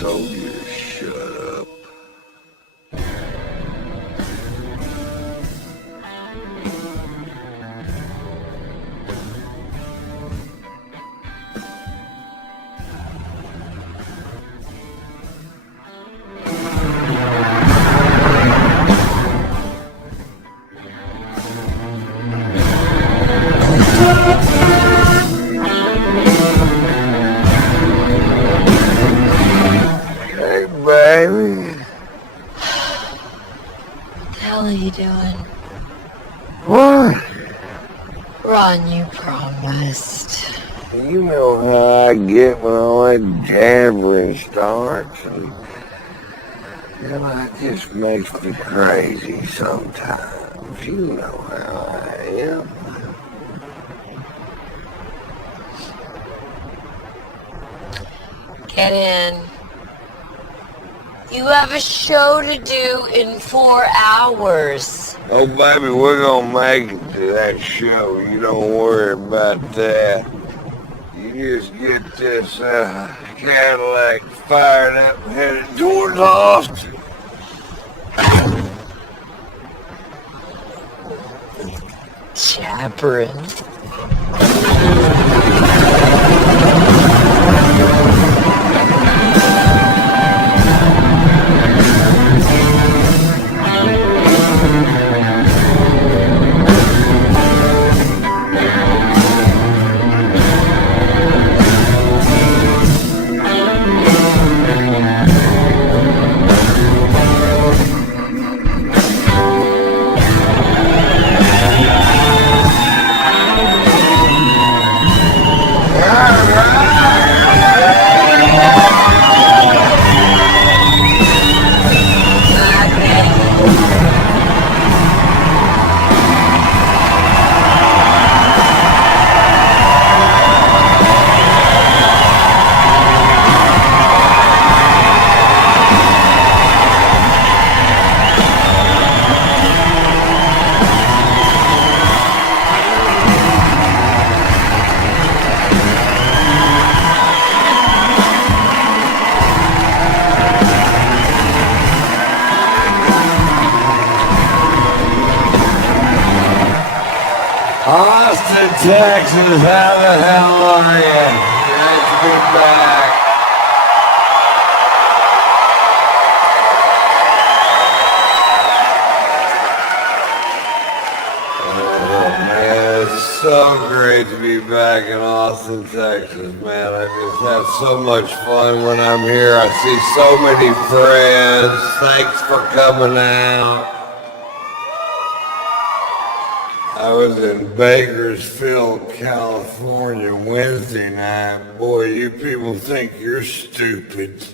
told you to shut up. Hey, baby. What the hell are you doing? What? Ron, you promised. You know how I get when all that jabbering starts. And, it just makes me crazy sometimes. You know how I am. Get in. You have a show to do in 4 hours. Oh, baby, we're gonna make it to that show. You don't worry about that. You just get this Cadillac fired up and headed towards Austin. Jabbering. Austin, Texas, how the hell are you? Great to be back. Oh, man, it's so great to be back in Austin, Texas, man. I just have so much fun when I'm here. I see so many friends. Thanks for coming out. I was in Bakersfield, California Wednesday night. Boy, you people think you're stupid.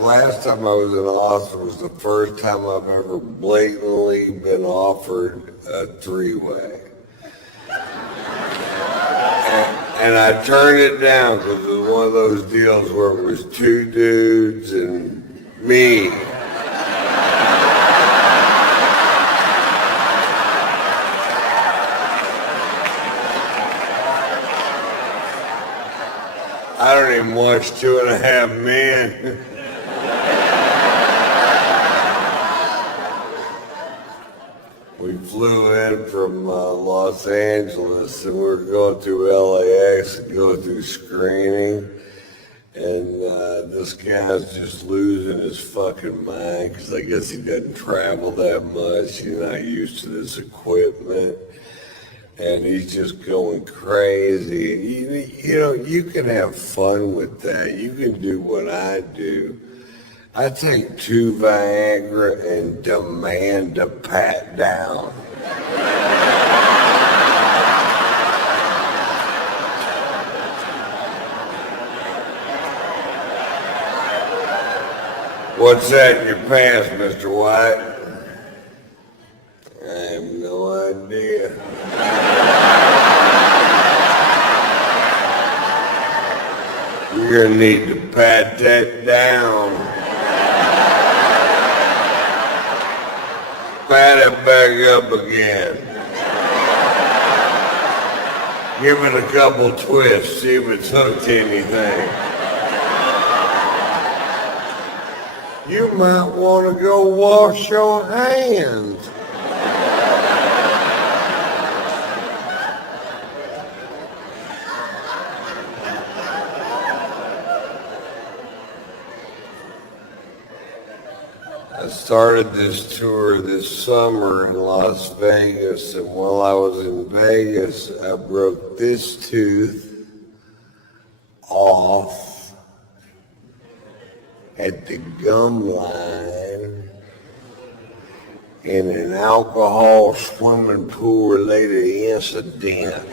Last time I was in Austin was the first time I've ever blatantly been offered a three-way. And I turned it down because it was one of those deals where it was two dudes and me. I don't even watch 2.5 Men. We flew in from Los Angeles and we were going through LAX and going through screening. And this guy's just losing his fucking mind because I guess he doesn't travel that much. He's not used to this equipment. And he's just going crazy. You know, you can have fun with that. You can do what I do. I take 2 Viagra and demand a pat down. What's that in your pants, Mr. White? I have no idea. You're gonna need to pat that down. Pat it back up again. Give it a couple twists, see if it's hooked to anything. You might want to go wash your hands. I started this tour this summer in Las Vegas, and while I was in Vegas, I broke this tooth off at the gum line in an alcohol swimming pool related incident.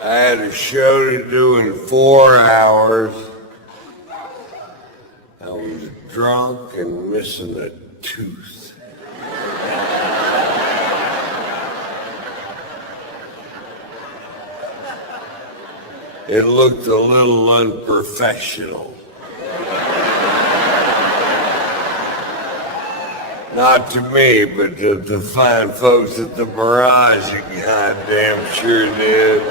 I had a show to do in 4 hours. I was drunk and missing a tooth. It looked a little unprofessional. Not to me, but to the fine folks at the Mirage, it goddamn sure did.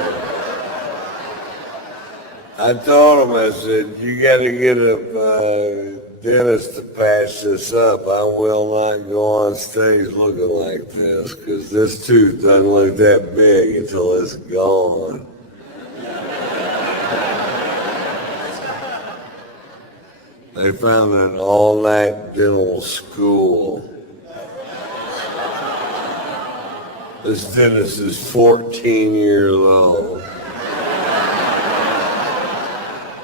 I told him, I said, you got to get a dentist to patch this up. I will not go on stage looking like this, because this tooth doesn't look that big until it's gone. They found an all-night dental school. This dentist is 14 years old.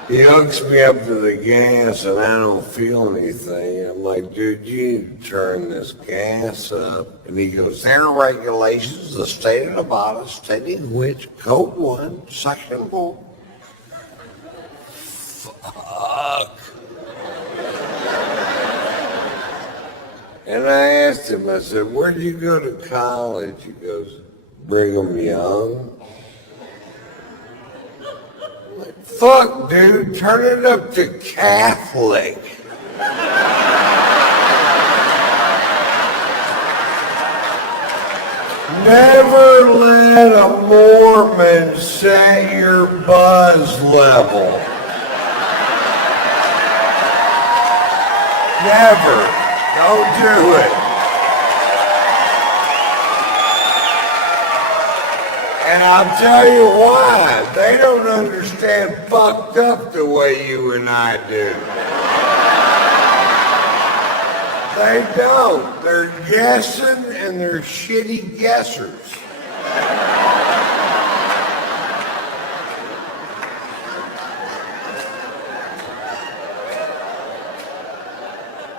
He hooks me up to the gas and I don't feel anything. I'm like, dude, you need to turn this gas up. And he goes, there are regulations, the state of Nevada, stating which code 1, section 4. Fuck. And I asked him, I said, where'd you go to college? He goes, Brigham Young. Fuck, dude, turn it up to Catholic. Never let a Mormon set your buzz level. Never. Don't do it. And I'll tell you why. They don't understand fucked up the way you and I do. They don't. They're guessing and they're shitty guessers.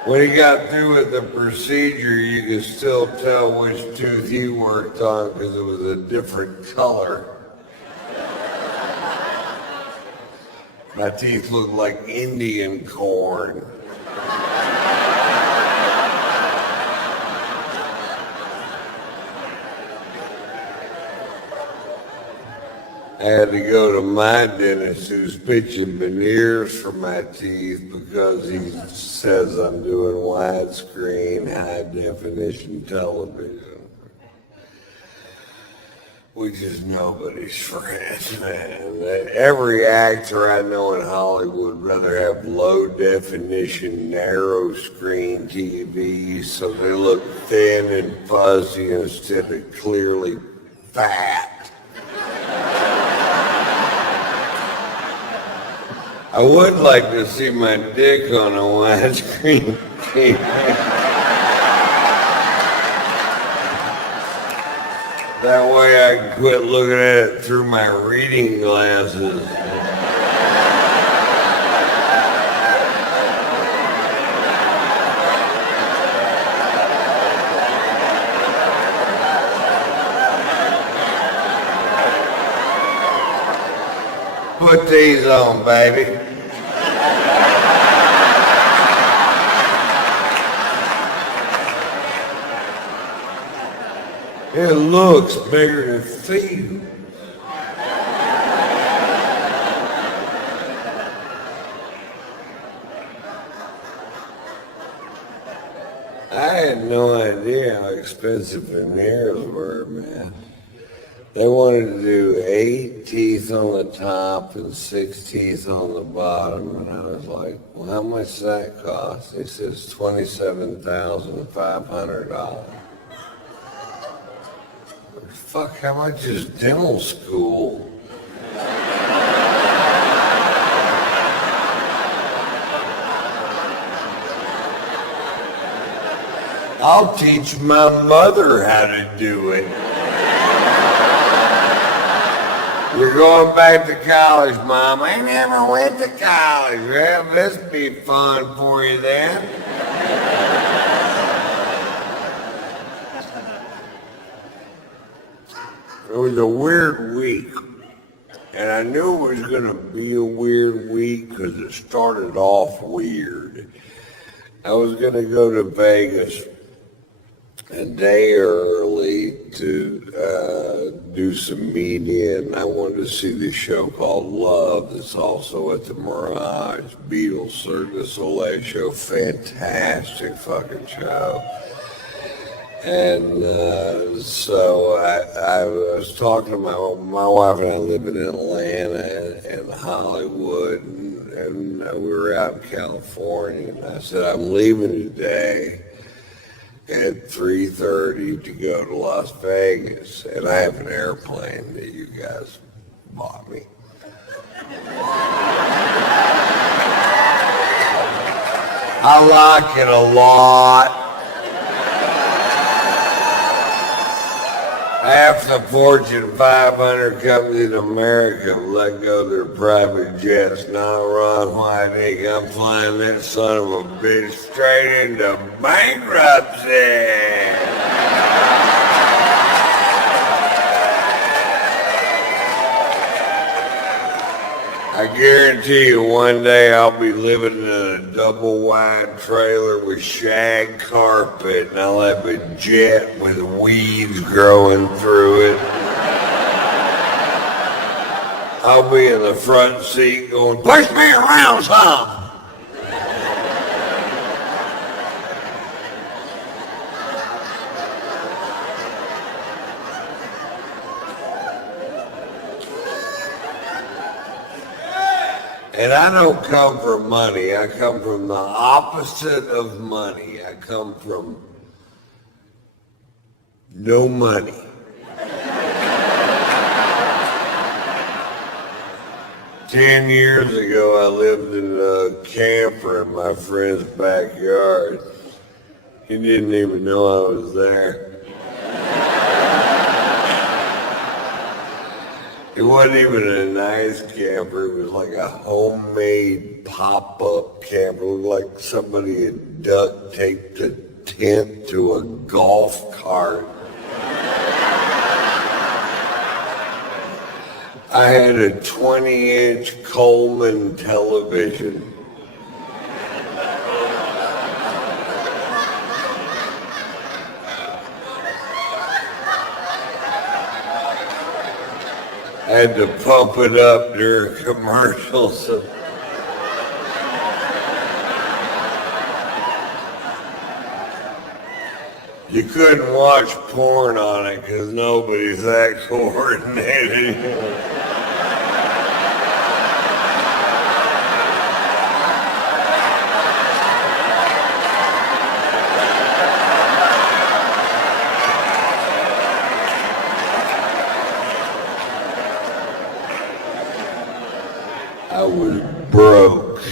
When he got through with the procedure, you could still tell which tooth he worked on because it was a different color. My teeth looked like Indian corn. I had to go to my dentist who's pitching veneers for my teeth because he says I'm doing widescreen, high-definition television, which is nobody's friend, man. Every actor I know in Hollywood would rather have low-definition, narrow-screen TV so they look thin and fuzzy instead of clearly fat. I would like to see my dick on a widescreen TV. That way I can quit looking at it through my reading glasses. Put these on, baby. It looks bigger than feet. had no idea how expensive veneers were, man. They wanted to do 8 teeth on the top and 6 teeth on the bottom, and I was like, well, how much does that cost? He says $27,500. Fuck, how much is dental school? I'll teach my mother how to do it. You're going back to college, Mom. I never went to college. Well, this be fun for you then. It was a weird week. And I knew it was going to be a weird week because it started off weird. I was going to go to Vegas a day early to do some media, and I wanted to see this show called Love that's also at the Mirage, Beatles Cirque du Soleil show. Fantastic fucking show. And so I was talking to my wife, and I live in Atlanta and Hollywood, and we were out in California, and I said, I'm leaving today at 3:30 to go to Las Vegas, and I have an airplane that you guys bought me. I like it a lot. Half the Fortune 500 companies in America have let go of their private jets. Not Ron Whiting. I'm flying that son of a bitch straight into bankruptcy. I guarantee you one day I'll be living in a double wide trailer with shag carpet, and I'll have a jet with weeds growing through it. I'll be in the front seat going, push me around some. And I don't come from money. I come from the opposite of money. I come from no money. Ten years ago, I lived in a camper in my friend's backyard. He didn't even know I was there. It wasn't even a nice camper. It was like a homemade pop-up camper. It was like somebody had duct taped a tent to a golf cart. I had a 20-inch Coleman television. I had to pump it up during commercials. You couldn't watch porn on it because nobody's that coordinated. I was broke.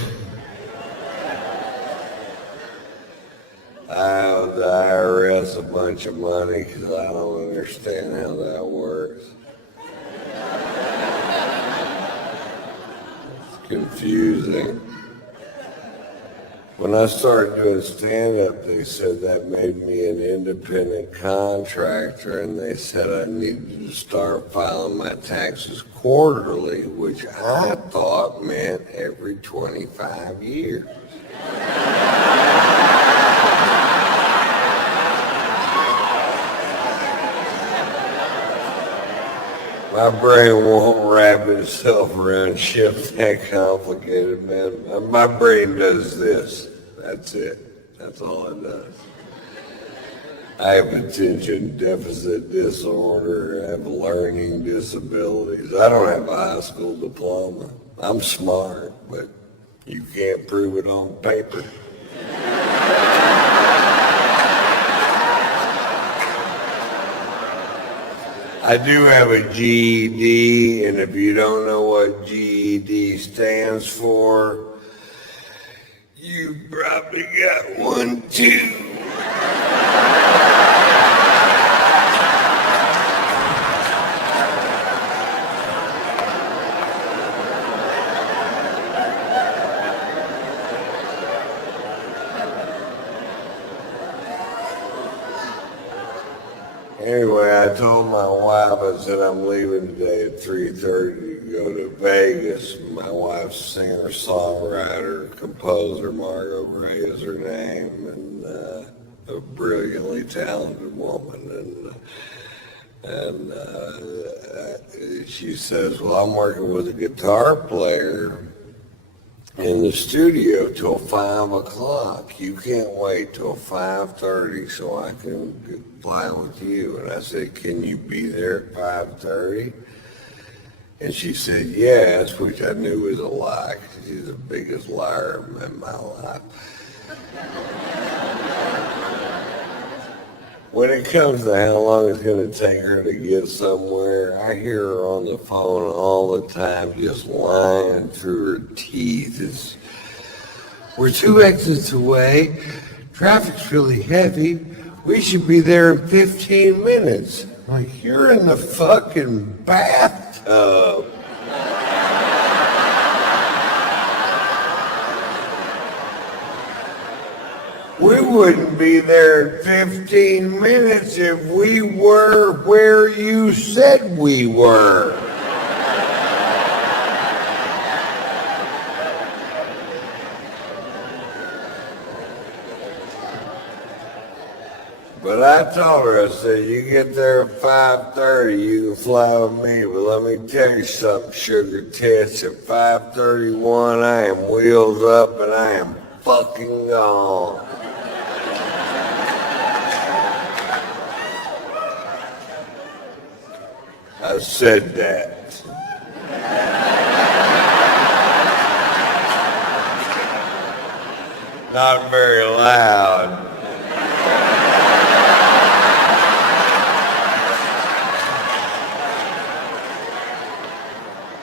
I owe the IRS a bunch of money because I don't understand how that works. It's confusing. When I started doing stand-up, they said that made me an independent contractor, and they said I needed to start filing my taxes quarterly, which I thought meant every 25 years. My brain won't wrap itself around shit that complicated, man. My brain does this. That's it. That's all it does. I have attention deficit disorder, I have learning disabilities. I don't have a high school diploma. I'm smart, but you can't prove it on paper. I do have a GED, and if you don't know what GED stands for, you probably got one too. Anyway, I told my wife, I said, I'm leaving today at 3:30 to go to Vegas. My wife's singer-songwriter, composer, Margot Ray is her name, and a brilliantly talented woman. And she says, well, I'm working with a guitar player in the studio till 5 o'clock. You can't wait till 5:30 so I can fly with you. And I said, can you be there at 5:30? And she said, yes, which I knew was a lie, 'cause she's the biggest liar in my life. When it comes to how long it's going to take her to get somewhere, I hear her on the phone all the time just lying through her teeth. We're 2 exits away. Traffic's really heavy. We should be there in 15 minutes. Like, you're in the fucking bathtub. We wouldn't be there in 15 minutes if we were where you said we were. But I told her, I said, you get there at 5:30, you can fly with me. But let me tell you something, sugar tits, at 5:31, I am wheels up and I am fucking gone. I said that. Not very loud.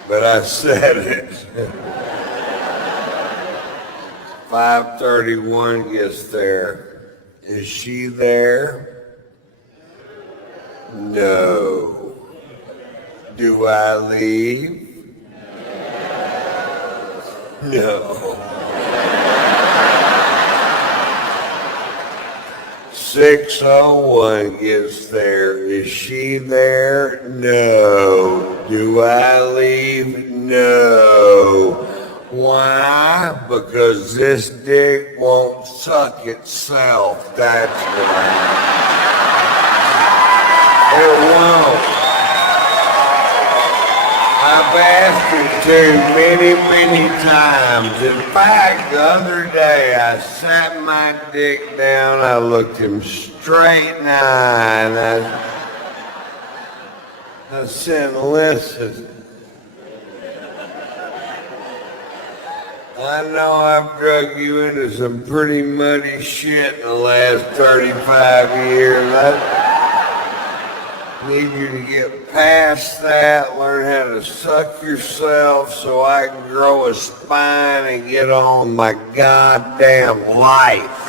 But I said it. 5:31 gets there. Is she there? No. Do I leave? No. 6:01 gets there. Is she there? No. Do I leave? No. Why? Because this dick won't suck itself. That's why. It won't. I've asked it to many times. In fact, the other day I sat my dick down, I looked him straight in the eye, and I said, listen, I know I've drug you into some pretty muddy shit in the last 35 years. I need you to get past that, learn how to suck yourself so I can grow a spine and get on with my goddamn life.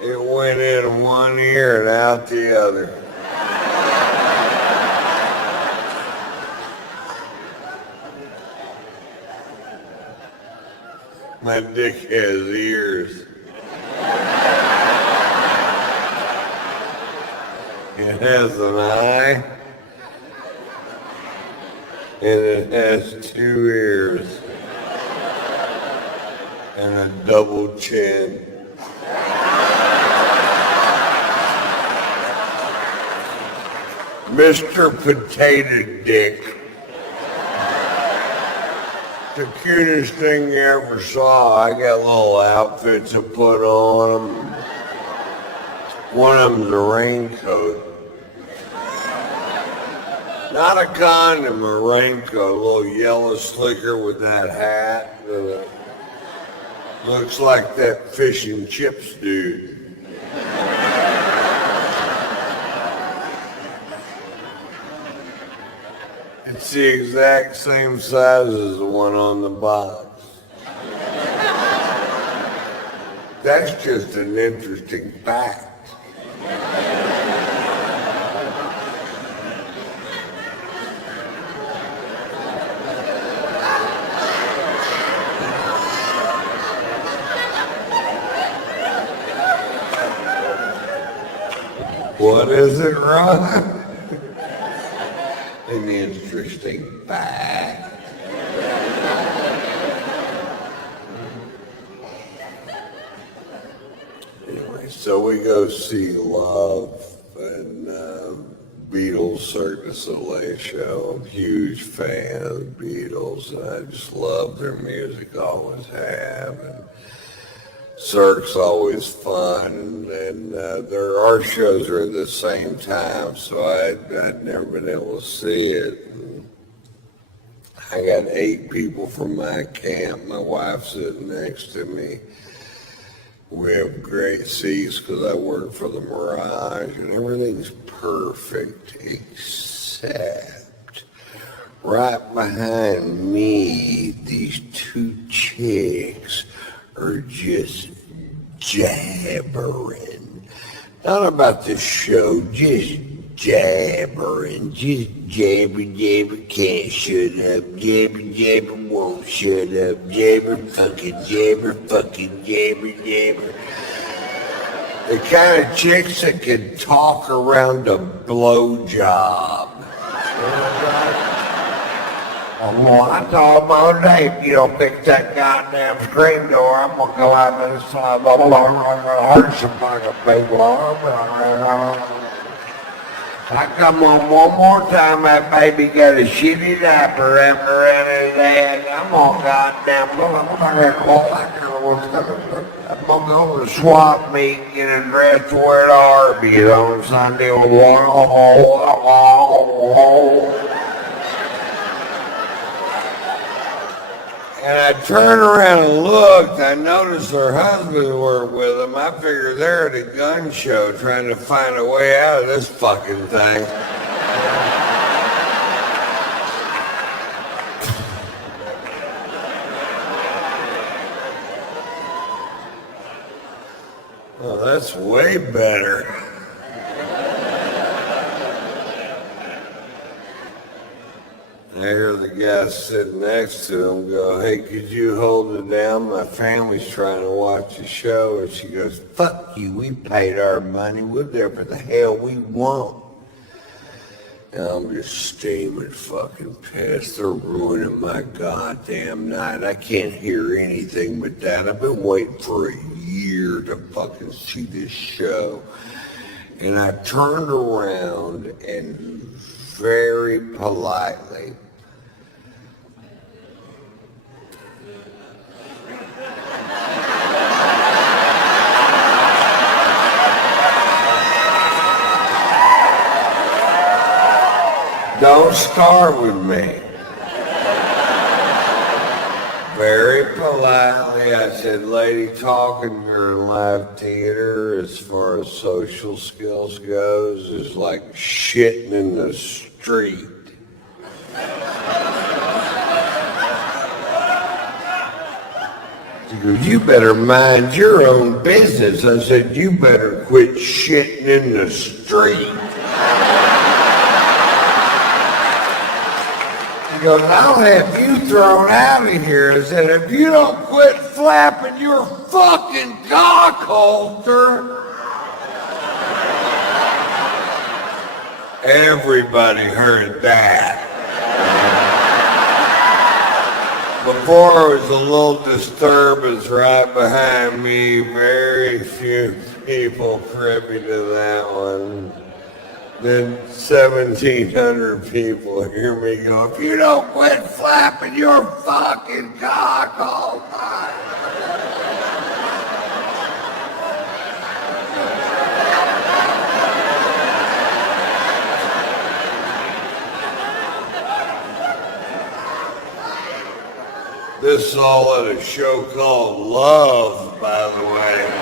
It went in one ear and out the other. My dick has ears. It has an eye, and it has 2 ears, and a double chin. Mr. Potato Dick. The cutest thing you ever saw. I got little outfits to put on them. One of them's a raincoat. Not a condom, a raincoat. A little yellow slicker with that hat. Looks like that fish and chips dude. It's the exact same size as the one on the box. That's just an interesting fact. What is it, Ron? An interesting fact. Anyway, so we go see Love and Beatles Cirque du Soleil show. I'm a huge fan of the Beatles, and I just love their music, always have. And Cirque's always fun, and their art shows are at the same time, so I'd never been able to see it. And I got 8 people from my camp. My wife's sitting next to me. We have great seats because I work for the Mirage, and everything's perfect except right behind me, these 2 chicks are just jabbering. Not about the show, just jabbering. Just jabber, jabber, can't shut up. Jabber, jabber, won't shut up. Jabber, fucking jabber, jabber. The kind of chicks that can talk around a blowjob. I told him all day, if you don't fix that goddamn screen door, I'm gonna go out and I'm gonna hurt somebody, people. I come home one more time, that baby got a shitty diaper wrapped around his head. I'm gonna goddamn, I'm gonna go to swap meet and get a dress to wear to Arby's on Sunday. And I turned around and looked. I noticed their husbands were with them. I figured they're at a gun show trying to find a way out of this fucking thing. Oh, that's way better. I hear the guy sitting next to him go, hey, could you hold it down? My family's trying to watch the show. And she goes, fuck you, we paid our money. We'll do whatever the hell we want. And I'm just steaming fucking pissed. They're ruining my goddamn night. I can't hear anything but that. I've been waiting for a year to fucking see this show. And I turned around and very politely, don't start with me. Very politely, I said, lady, talking during live theater as far as social skills goes is like shitting in the street. She goes, you better mind your own business. I said, you better quit shitting in the street. He goes, I'll have you thrown out of here. I said, if you don't quit flapping your fucking cock holster. Everybody heard that. Before, it was a little disturbance right behind me. Very few people privy to that one. Then 1,700 people hear me go, if you don't quit flapping your fucking cock all night. This is all at a show called Love, by the way.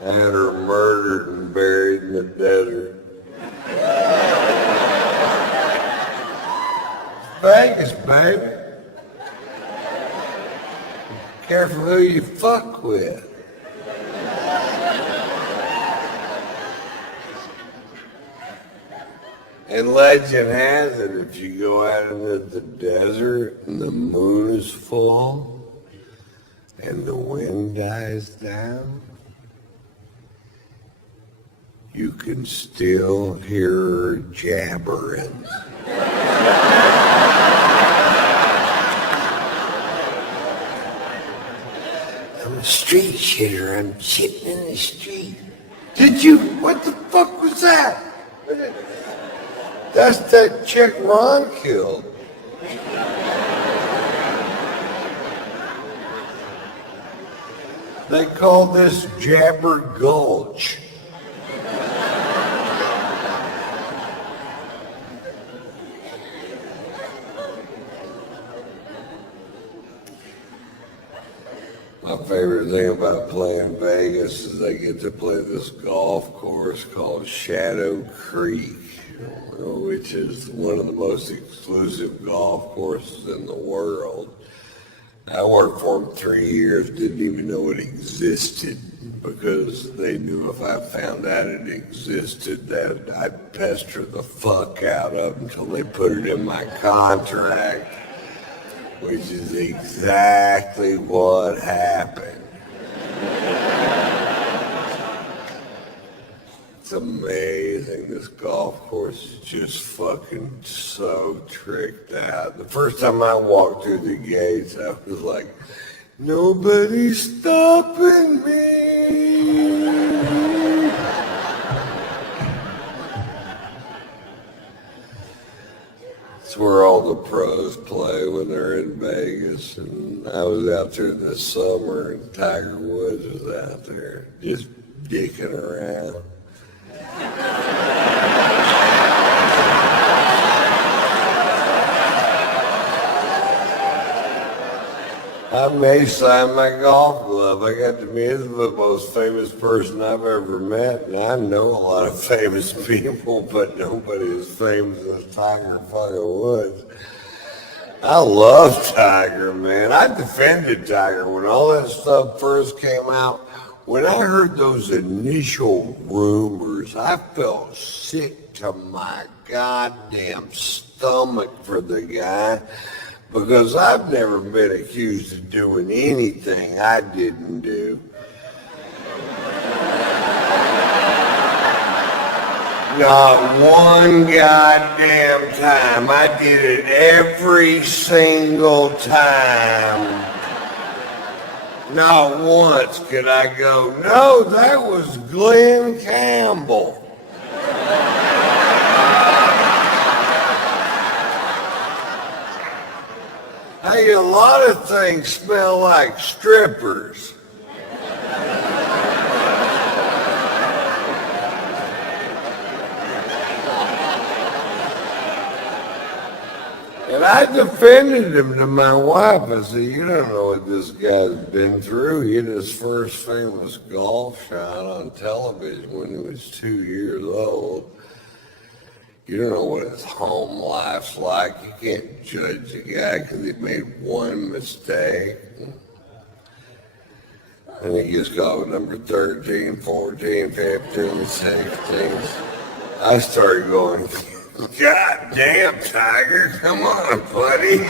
I had her murdered and buried in the desert. Vegas, baby. Careful who you fuck with. And legend has it, if you go out into the desert and the moon is full and the wind dies down, you can still hear her jabbering. I'm a street shitter. I'm shitting in the street. Did you? What the fuck was that? That's that chick Ron killed. They call this Jabber Gulch. My favorite thing about playing Vegas is I get to play this golf course called Shadow Creek, which is one of the most exclusive golf courses in the world. I worked for them 3 years, didn't even know it existed because they knew if I found out it existed that I'd pester the fuck out of them until they put it in my contract, which is exactly what happened. It's amazing. This golf course is just fucking so tricked out. The first time I walked through the gates, I was like, nobody's stopping me. It's where all the pros play when they're in Vegas. And I was out there this summer and Tiger Woods was out there just dicking around. I may sign my golf glove. I got to meet the most famous person I've ever met, and I know a lot of famous people, but nobody as famous as Tiger fucking Woods. I love Tiger, man. I defended Tiger when all that stuff first came out. When I heard those initial rumors, I felt sick to my goddamn stomach for the guy because I've never been accused of doing anything I didn't do. Not one goddamn time. I did it every single time. Not once could I go, no, that was Glenn Campbell. Hey, a lot of things smell like strippers. And I defended him to my wife. I said, you don't know what this guy's been through. He had his first famous golf shot on television when he was 2 years old. You don't know what his home life's like. You can't judge a guy because he made one mistake. And he gets caught with number 13, 14, 15, 16. I started going, God damn, Tiger, come on, buddy.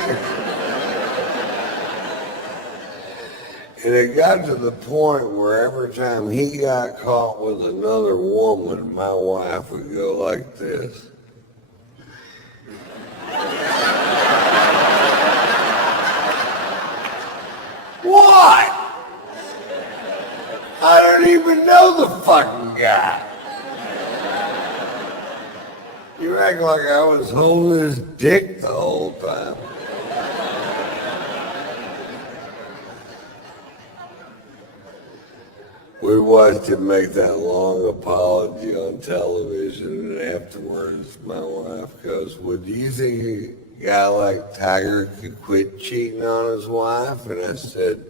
And it got to the point where every time he got caught with another woman, my wife would go like this. Why? fucking guy. You act like I was holding his dick the whole time. We watched him make that long apology on television, and afterwards my wife goes, well, do you think a guy like Tiger could quit cheating on his wife? And I said,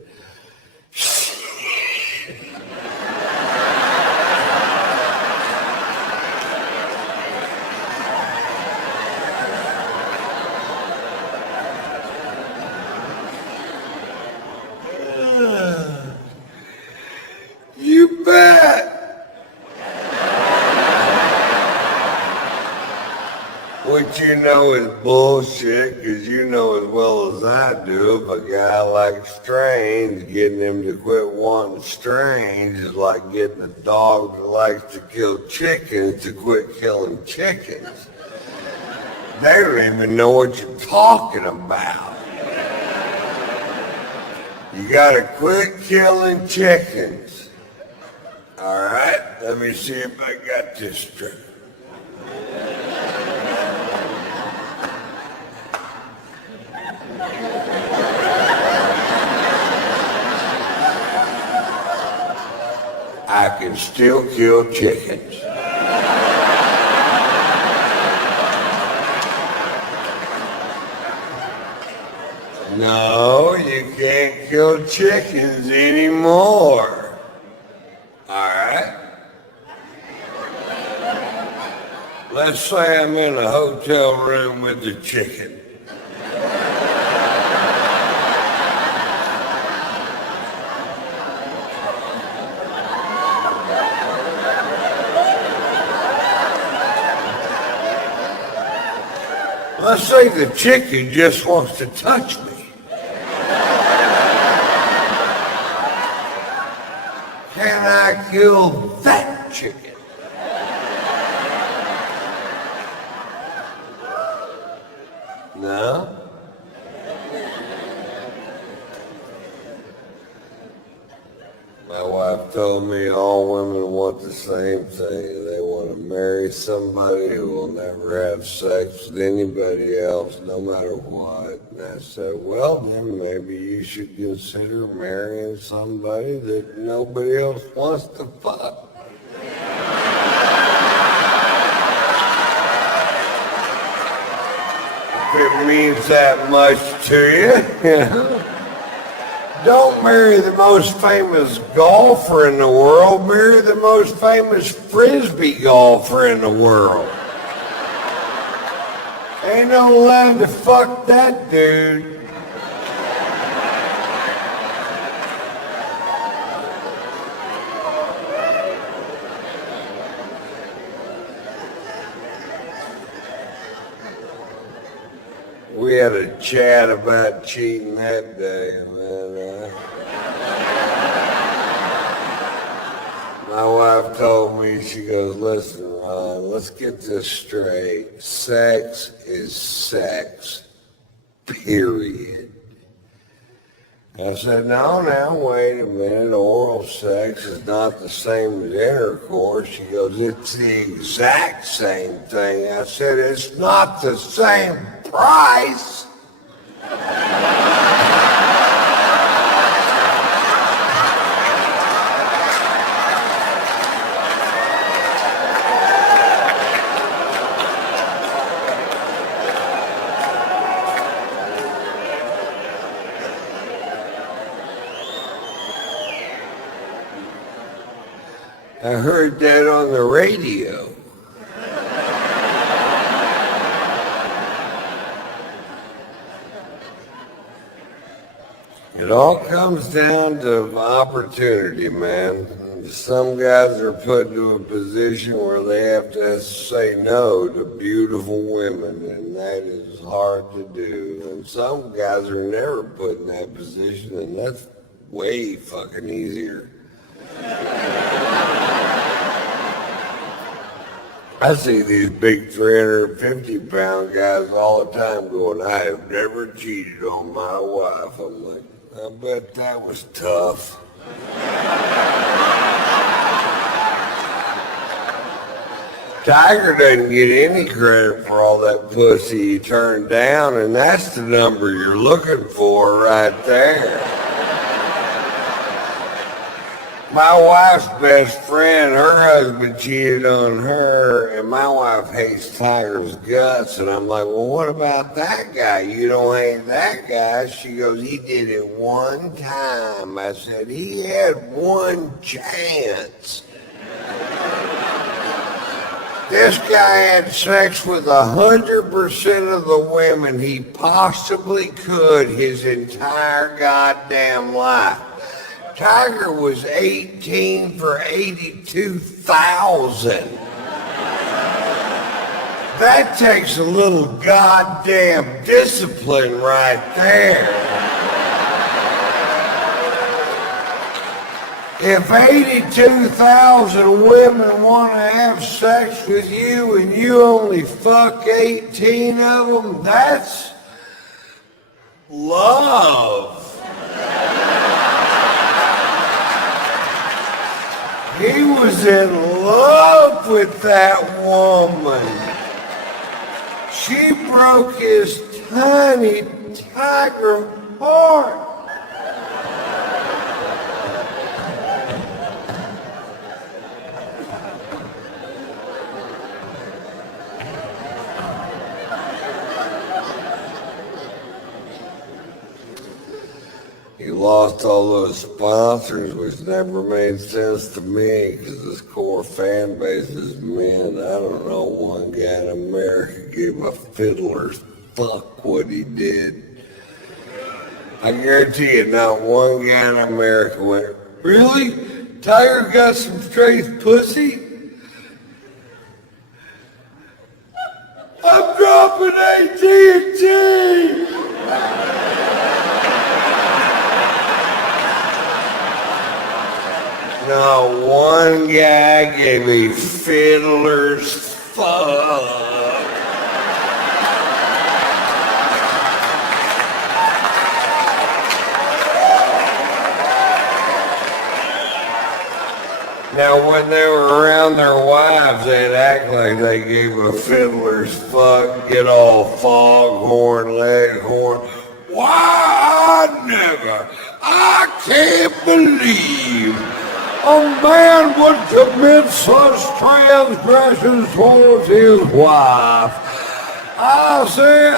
you bet. What you know is bullshit, because you know as well as I do, if a guy like Strange, getting him to quit wanting Strange is like getting a dog that likes to kill chickens to quit killing chickens. They don't even know what you're talking about. You gotta quit killing chickens. All right, let me see if I got this straight. I can still kill chickens. No, you can't kill chickens anymore. All right? Let's say I'm in a hotel room with the chicken. Let's say the chicken just wants to touch me. Can I kill that chicken? No? My wife told me all women want the same thing. They want to marry somebody who will never have sex with anybody else, no matter what. And I said, well, then maybe you should consider marrying somebody that nobody else wants to fuck. If it means that much to you, don't marry the most famous golfer in the world, marry the most famous frisbee golfer in the world. Ain't no allowed to fuck that dude. We had a chat about cheating that day, man. My wife told me, she goes, listen, Ron, let's get this straight. Sex is sex, period. I said, no, now, wait a minute. Oral sex is not the same as intercourse. She goes, it's the exact same thing. I said, it's not the same price. I heard that on the radio. It all comes down to opportunity, man. Some guys are put into a position where they have to say no to beautiful women, and that is hard to do. And some guys are never put in that position, and that's way fucking easier. I see these big 350-pound guys all the time going, I have never cheated on my wife. I'm like, I bet that was tough. Tiger doesn't get any credit for all that pussy he turned down, and that's the number you're looking for right there. My wife's best friend, her husband cheated on her, and my wife hates Tiger's guts. And I'm like, well, what about that guy? You don't hate that guy? She goes, he did it one time. I said, he had one chance. This guy had sex with 100% of the women he possibly could his entire goddamn life. Tiger was 18 for 82,000. That takes a little goddamn discipline right there. If 82,000 women want to have sex with you and you only fuck 18 of them, that's love. He was in love with that woman. She broke his tiny tiger heart. He lost all those sponsors, which never made sense to me because his core fan base is men. I don't know one guy in America gave a fiddler's fuck what he did. I guarantee you not one guy in America went, really? Tiger got some straight pussy? I'm dropping AT&T! No, one guy gave me fiddler's fuck. Now, when they were around their wives, they'd act like they gave a fiddler's fuck, get all foghorn, leghorn. Why, I can't believe a man would commit such transgressions towards his wife. I say,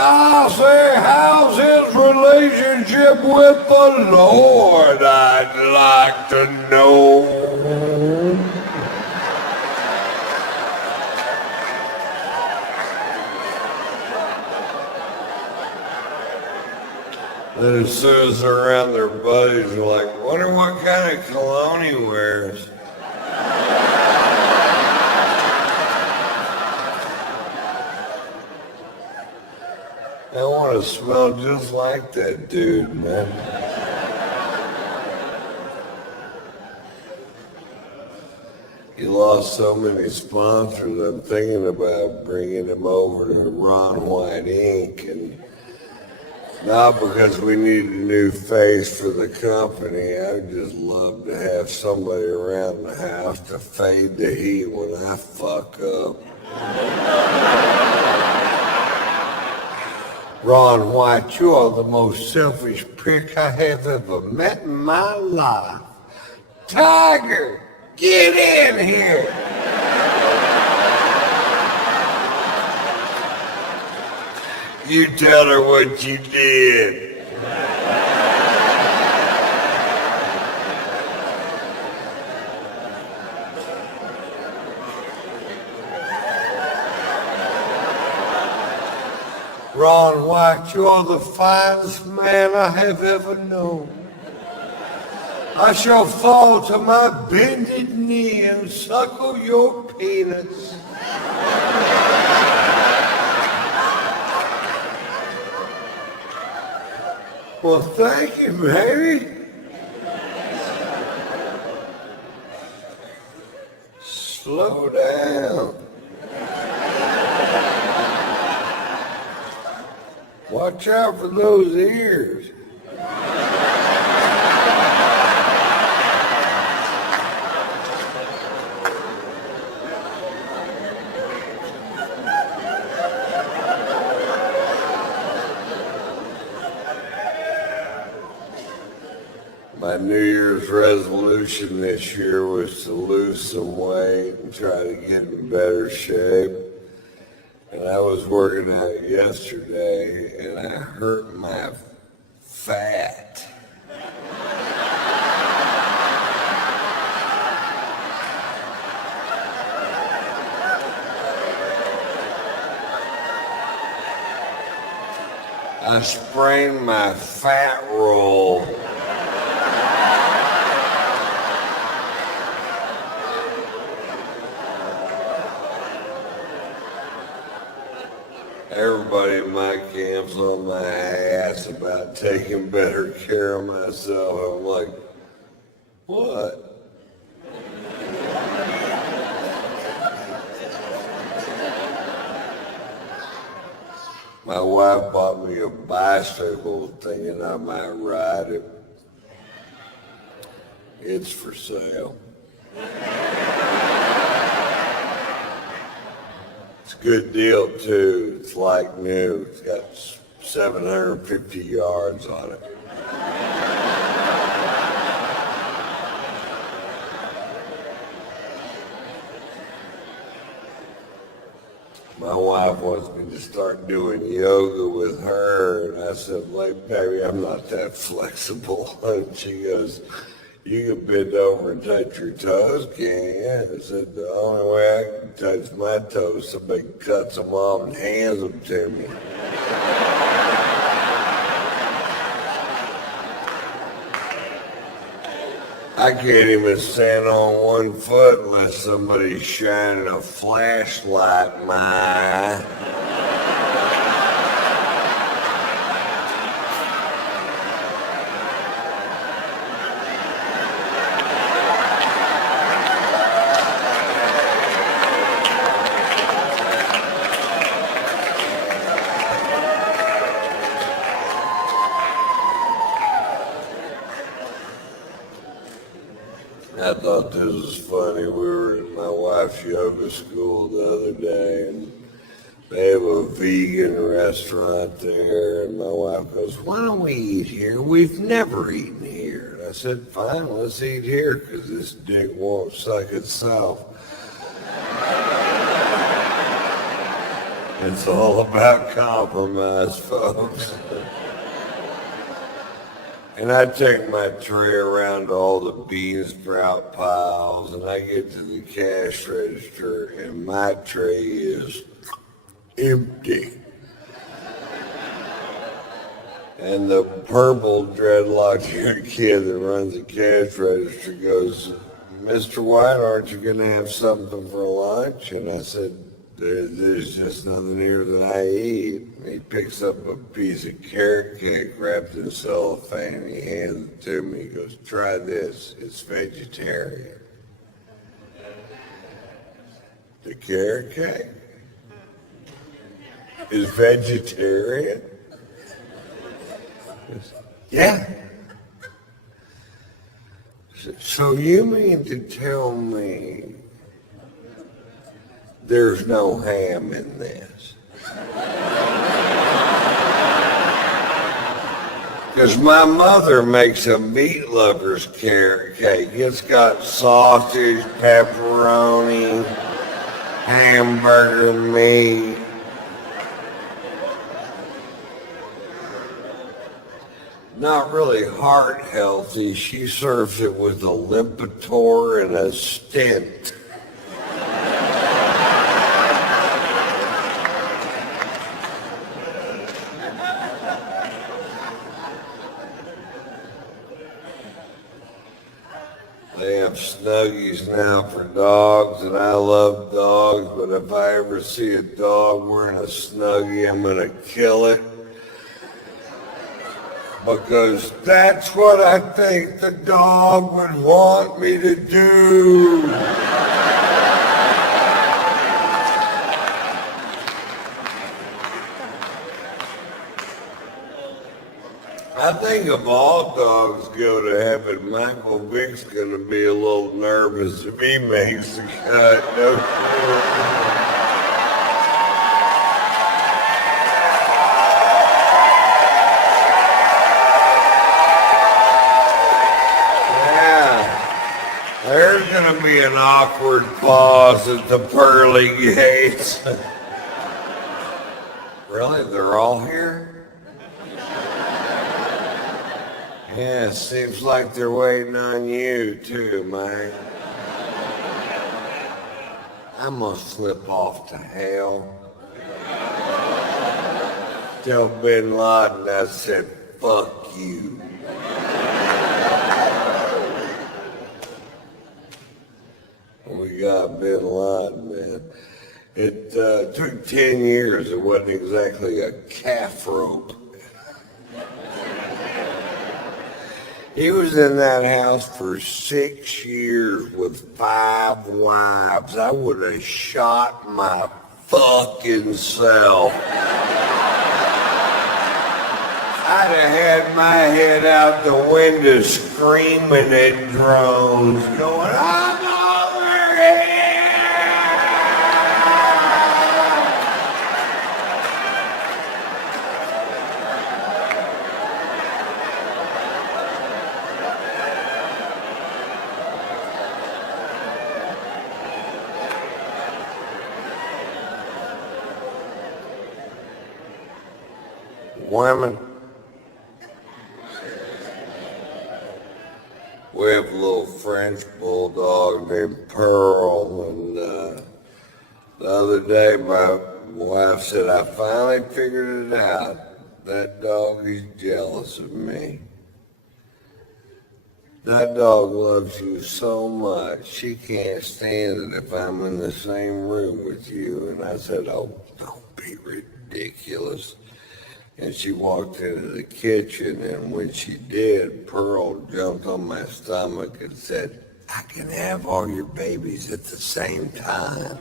how's his relationship with the Lord? I'd like to know. Then as soon as they're around their buddies, they're like, wonder what kind of cologne he wears. I want to smell just like that dude, man. He lost so many sponsors, I'm thinking about bringing him over to Ron White Inc. and not because we need a new face for the company. I'd just love to have somebody around the house to fade the heat when I fuck up. Ron White, you are the most selfish prick I have ever met in my life. Tiger, get in here. You tell her what you did. Ron White, you are the finest man I have ever known. I shall fall to my bended knee and suckle your penis. Well, thank you, baby. Slow down. Watch out for those ears. My New Year's resolution this year was to lose some weight and try to get in better shape. And I was working out yesterday and I hurt my fat. I sprained my fat roll. Everybody in my camp's on my ass about taking better care of myself. I'm like, what? My wife bought me a bicycle thinking I might ride it. It's for sale. It's a good deal too. It's like new. It's got 750 yards on it. My wife wants me to start doing yoga with her, and I said, like, baby, I'm not that flexible. And she goes, you can bend over and touch your toes, can't you? I said, the only way I can touch my toes, somebody cuts them off and hands them to me. I can't even stand on one foot unless somebody's shining a flashlight in my eye. I thought this was funny. We were in my wife's yoga school the other day, and they have a vegan restaurant there, and my wife goes, why don't we eat here? We've never eaten here. And I said, fine, let's eat here, because this dick won't suck itself. It's all about compromise, folks. And I take my tray around to all the bean sprout piles, and I get to the cash register, and my tray is empty. And the purple dreadlocked kid that runs the cash register goes, Mr. White, aren't you going to have something for lunch? And I said, there's just nothing here that I eat. And he picks up a piece of carrot cake wrapped in cellophane and he hands it to me. He goes, try this, it's vegetarian. The carrot cake is vegetarian? Yeah. So you mean to tell me there's no ham in this? Because my mother makes a meat lover's carrot cake. It's got sausage, pepperoni, hamburger meat. Not really heart healthy. She serves it with a Lipitor and a stent. They have Snuggies now for dogs, and I love dogs, but if I ever see a dog wearing a Snuggie, I'm going to kill it. Because that's what I think the dog would want me to do. I think if all dogs go to heaven, Michael Vick's going to be a little nervous if he makes the cut. No. gonna be an awkward pause at the pearly gates. Really? They're all here? Yeah, it seems like they're waiting on you too, Mike. I'm gonna slip off to hell. Tell Bin Laden I said, fuck you. We got Bin Laden, man. It took 10 years. It wasn't exactly a calf rope. He was in that house for 6 years with 5 wives. I would have shot my fucking self. I'd have had my head out the window screaming at drones, going, I'm over here! Women. We have a little French bulldog named Pearl, and the other day my wife said, I finally figured it out. That dog is jealous of me. That dog loves you so much, she can't stand it if I'm in the same room with you. And I said, oh, don't be ridiculous. And she walked into the kitchen, and when she did, Pearl jumped on my stomach and said, I can have all your babies at the same time.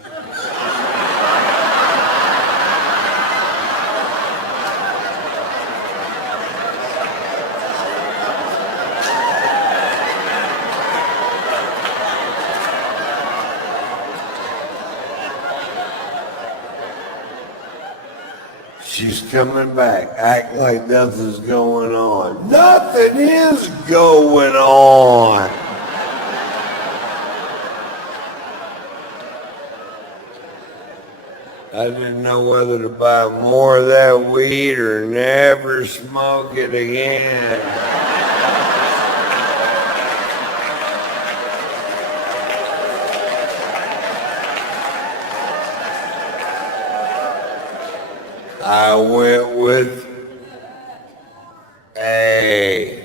She's coming back. Act like nothing's going on. Nothing is going on. I didn't know whether to buy more of that weed or never smoke it again. I went with A.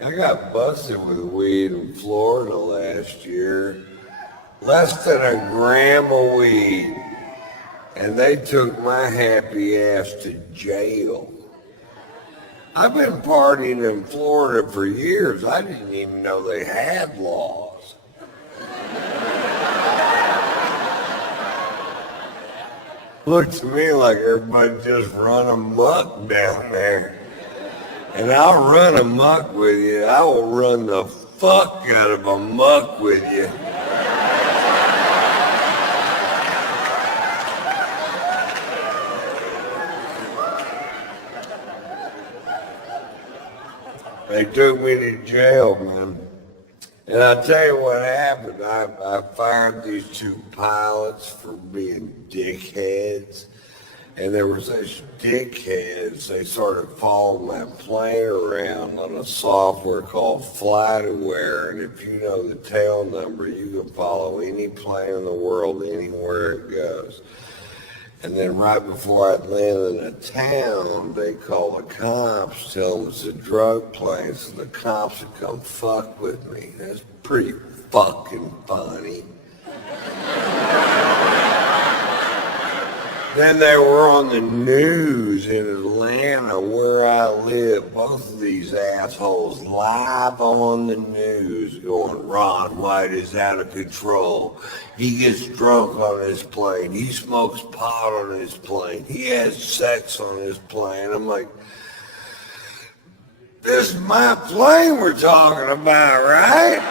I got busted with weed in Florida last year. Less than a gram of weed. And they took my happy ass to jail. I've been partying in Florida for years. I didn't even know they had laws. Looked to me like everybody just run amok down there. And I'll run amok with you. I will run the fuck out of amok with you. They took me to jail, man. And I'll tell you what happened. I fired these 2 pilots for being dickheads. And they were such dickheads, they started following my plane around on a software called FlightAware. And if you know the tail number, you can follow any plane in the world anywhere it goes. And then right before I'd landed in a town, they call the cops, tell them it's a drug place, and the cops would come fuck with me. That's pretty fucking funny. Then they were on the news in Atlanta where I live, both of these assholes live on the news going, Ron White is out of control. He gets drunk on his plane. He smokes pot on his plane. He has sex on his plane. I'm like, this is my plane we're talking about, right?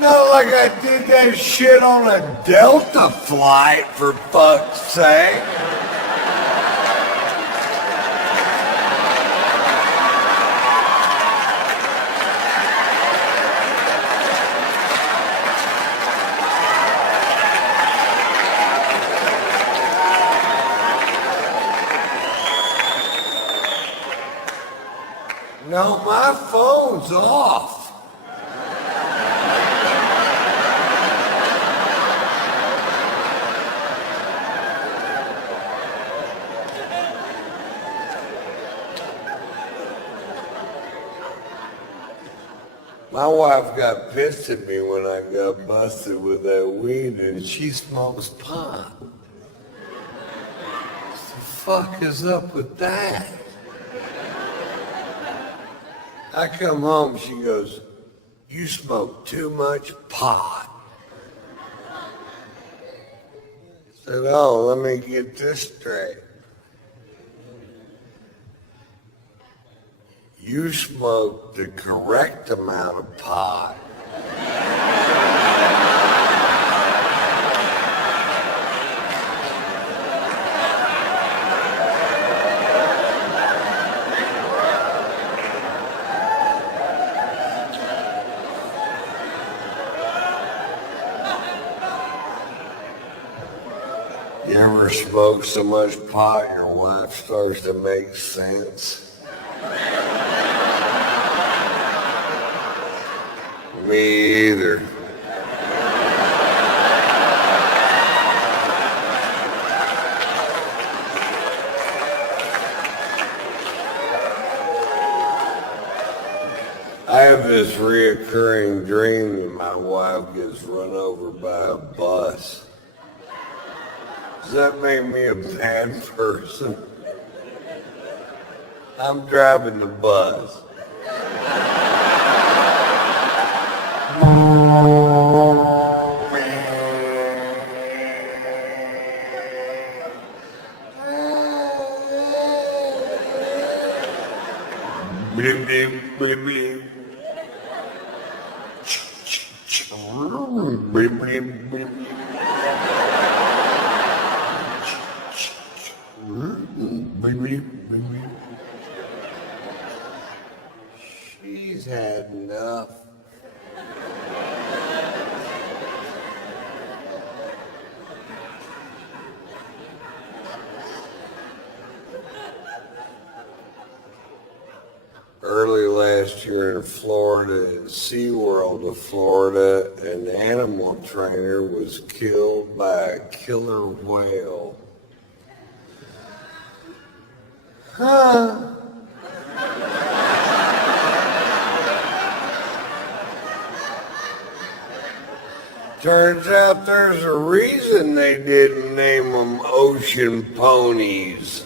No, like I did that shit on a Delta flight, for fuck's sake. No, my phone's off. My wife got pissed at me when I got busted with that weed, and she smokes pot. What the fuck is up with that? I come home, she goes, "You smoke too much pot." I said, "Oh, let me get this straight. You smoke the correct amount of pot." You ever smoke so much pot your wife starts to make sense? Me either. I have this reoccurring dream that my wife gets run over by a bus. Does that make me a bad person? I'm driving the bus. Blim, blim, blim, blim. Blim, blim, blim, blim. She's had enough. Early last year in Florida, at SeaWorld of Florida, an animal trainer was killed by a killer whale. Huh? Turns out there's a reason they didn't name them ocean ponies.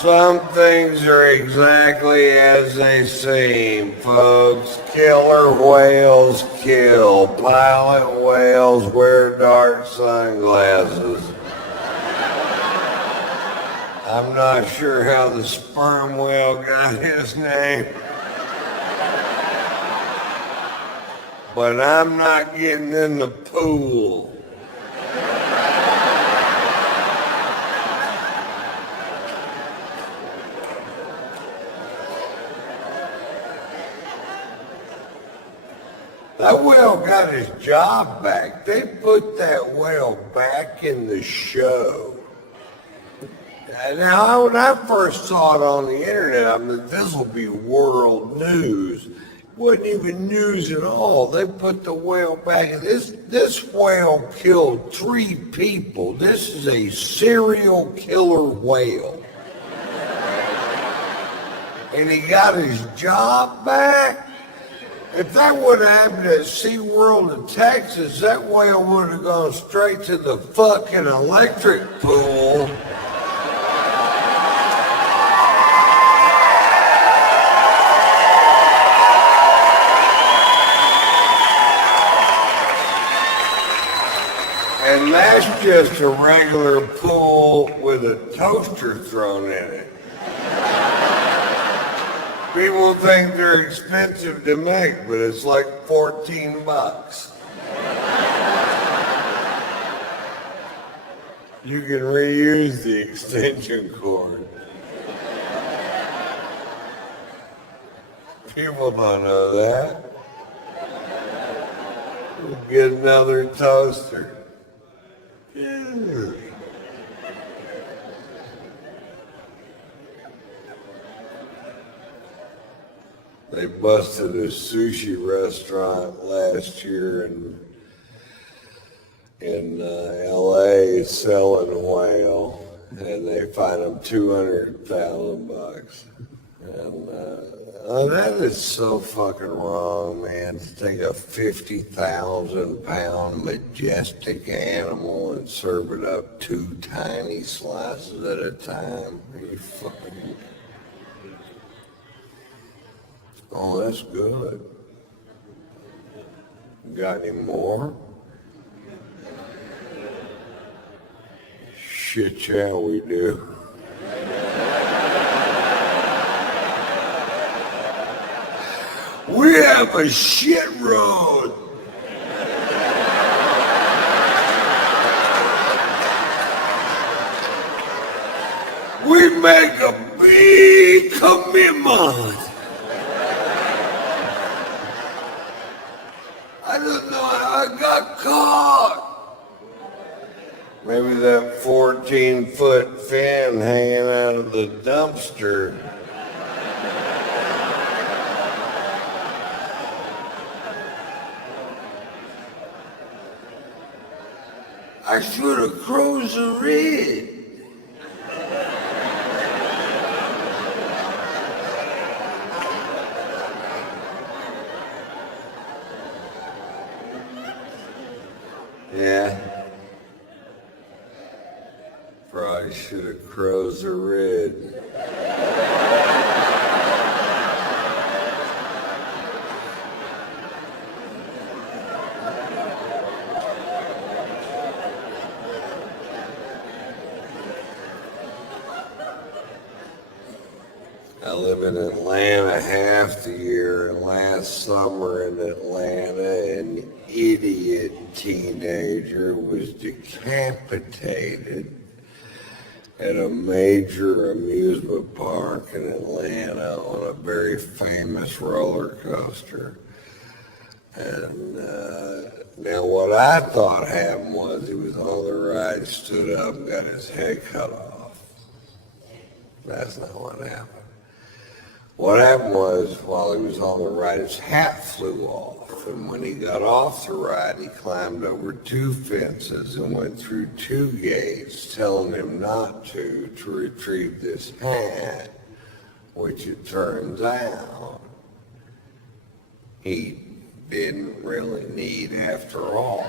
Some things are exactly as they seem, folks. Killer whales kill. Pilot whales wear dark sunglasses. I'm not sure how the sperm whale got his name, but I'm not getting in the pool. That whale got his job back. They put that whale back in the show. Now, when I first saw it on the internet, I mean, this will be world news. It wasn't even news at all. They put the whale back. This whale killed 3 people. This is a serial killer whale. And he got his job back? If that would have happened at SeaWorld in Texas, that whale would have gone straight to the fucking electric pool. And that's just a regular pool with a toaster thrown in it. People think they're expensive to make, but it's like 14 bucks. You can reuse the extension cord. People don't know that. We'll get another toaster. Yeah. They busted a sushi restaurant last year in L.A. selling whale, and they fined them $200,000. And that is so fucking wrong, man. To take a 50,000-pound majestic animal and serve it up 2 tiny slices at a time. Are you fucking... Oh, that's good. Got any more? Shit, yeah, we do. We have a shit road. We make a big commitment. I don't know how I got caught. Maybe that 14-foot fin hanging out of the dumpster. I should have closed the red. Yeah. Probably should have closed the red. I live in Atlanta half the year, and last summer in Atlanta, an idiot teenager was decapitated at a major amusement park in Atlanta on a very famous roller coaster. And now what I thought happened was he was on the ride, stood up, got his head cut off. That's not what happened. What happened was, while he was on the ride, his hat flew off. And when he got off the ride, he climbed over 2 fences and went through 2 gates, telling him not to retrieve this hat, which it turns out he didn't really need after all.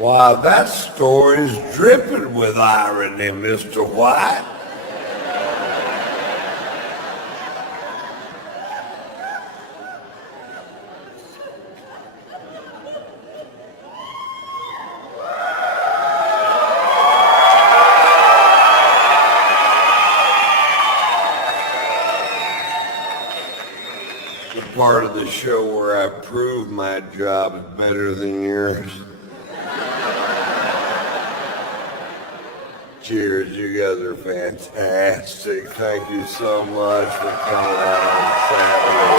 Wow, that story's dripping with irony, Mr. White. The part of the show where I prove my job is better than yours. Cheers, you guys are fantastic. Thank you so much for coming out on Saturday.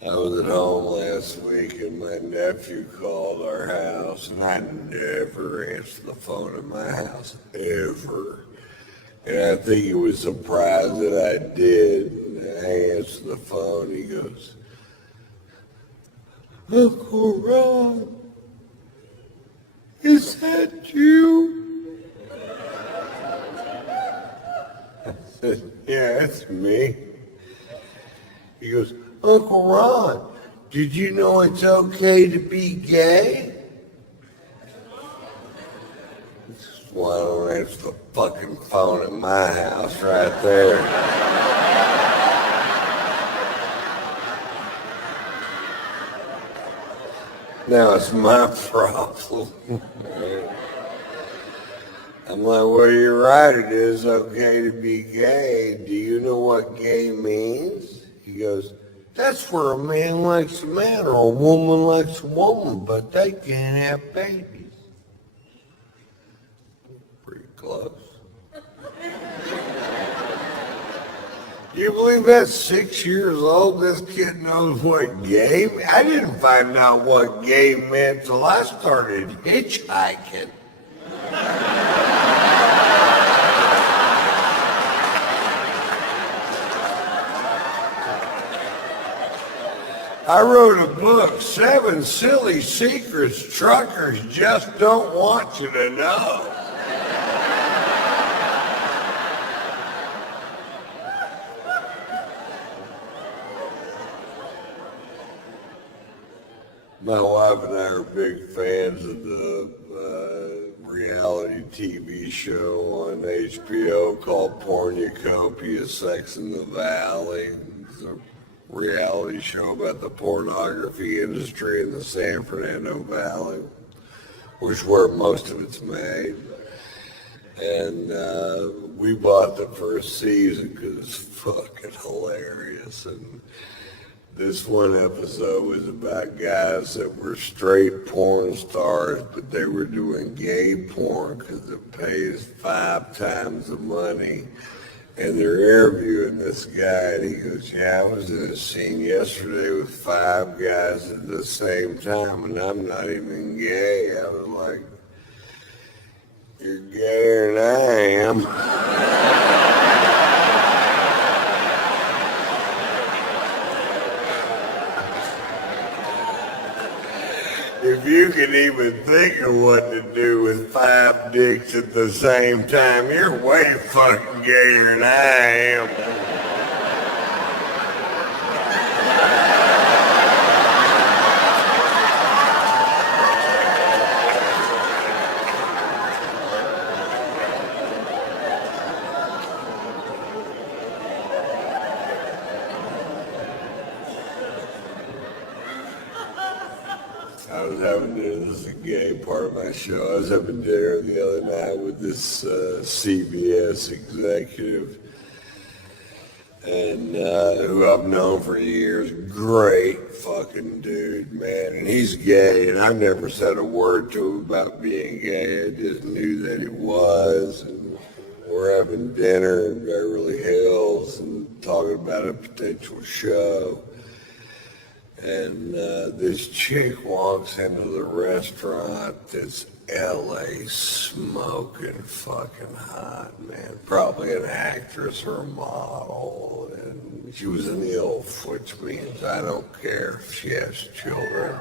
I was at home last week and my nephew called our house, and I never answer the phone in my house, ever. And I think he was surprised that I did. I answered the phone, he goes, Uncle Ron, is that you? I said, yeah, it's me. He goes, Uncle Ron, did you know it's okay to be gay? Why don't I answer the fucking phone at my house right there? Now it's my problem. I'm like, well, you're right, it is okay to be gay. Do you know what gay means? He goes, that's where a man likes a man or a woman likes a woman, but they can't have babies. Pretty close. You believe that's 6 years old? This kid knows what gay means? I didn't find out what gay meant till I started hitchhiking. I wrote a book, 7 Silly Secrets Truckers Just Don't Want You to Know. My wife and I are big fans of the reality TV show on HBO called Pornucopia, Sex in the Valley. It's a reality show about the pornography industry in the San Fernando Valley, which is where most of it's made. And we bought the first season because it's fucking hilarious. And this one episode was about guys that were straight porn stars, but they were doing gay porn because it pays 5 times the money. And they're interviewing this guy, and he goes, yeah, I was in a scene yesterday with 5 guys at the same time, and I'm not even gay. I was like, you're gayer than I am. If you can even think of what to do with 5 dicks at the same time, you're way fucking gayer than I am. I was having dinner, this is a gay part of my show. I was having dinner the other night with this CBS executive, and who I've known for years. Great fucking dude, man. And he's gay, and I've never said a word to him about being gay. I just knew that he was. And we're having dinner in Beverly Hills and talking about a potential show. And this chick walks into the restaurant that's LA smoking fucking hot, man. Probably an actress or a model. And she was an ILF, which means I don't care if she has children.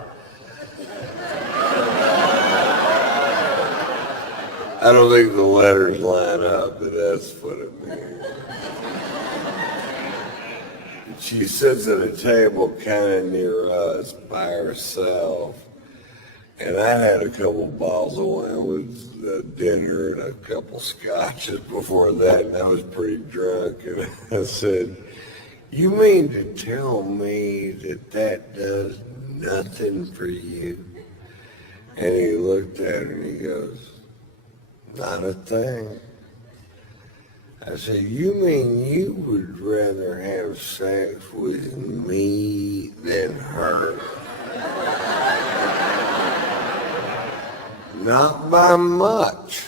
I don't think the letters line up, but that's what it means. She sits at a table kind of near us by herself. And I had a couple bottles of wine with dinner and a couple scotches before that, and I was pretty drunk. And I said, you mean to tell me that does nothing for you? And he looked at her and he goes, not a thing. I said, you mean you would rather have sex with me than her? Not by much.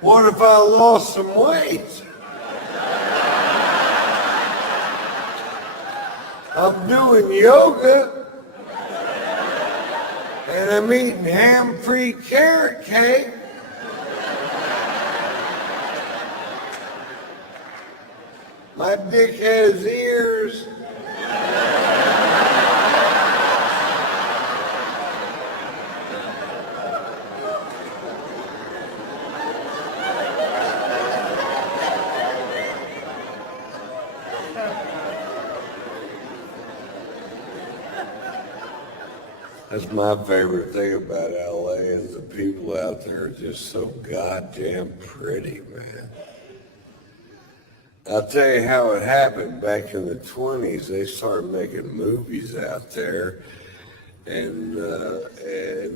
What if I lost some weight? I'm doing yoga, and I'm eating ham-free carrot cake. My dick has ears, That's my favorite thing about LA is the people out there are just so goddamn pretty, man. I'll tell you how it happened back in the 20s. They started making movies out there. And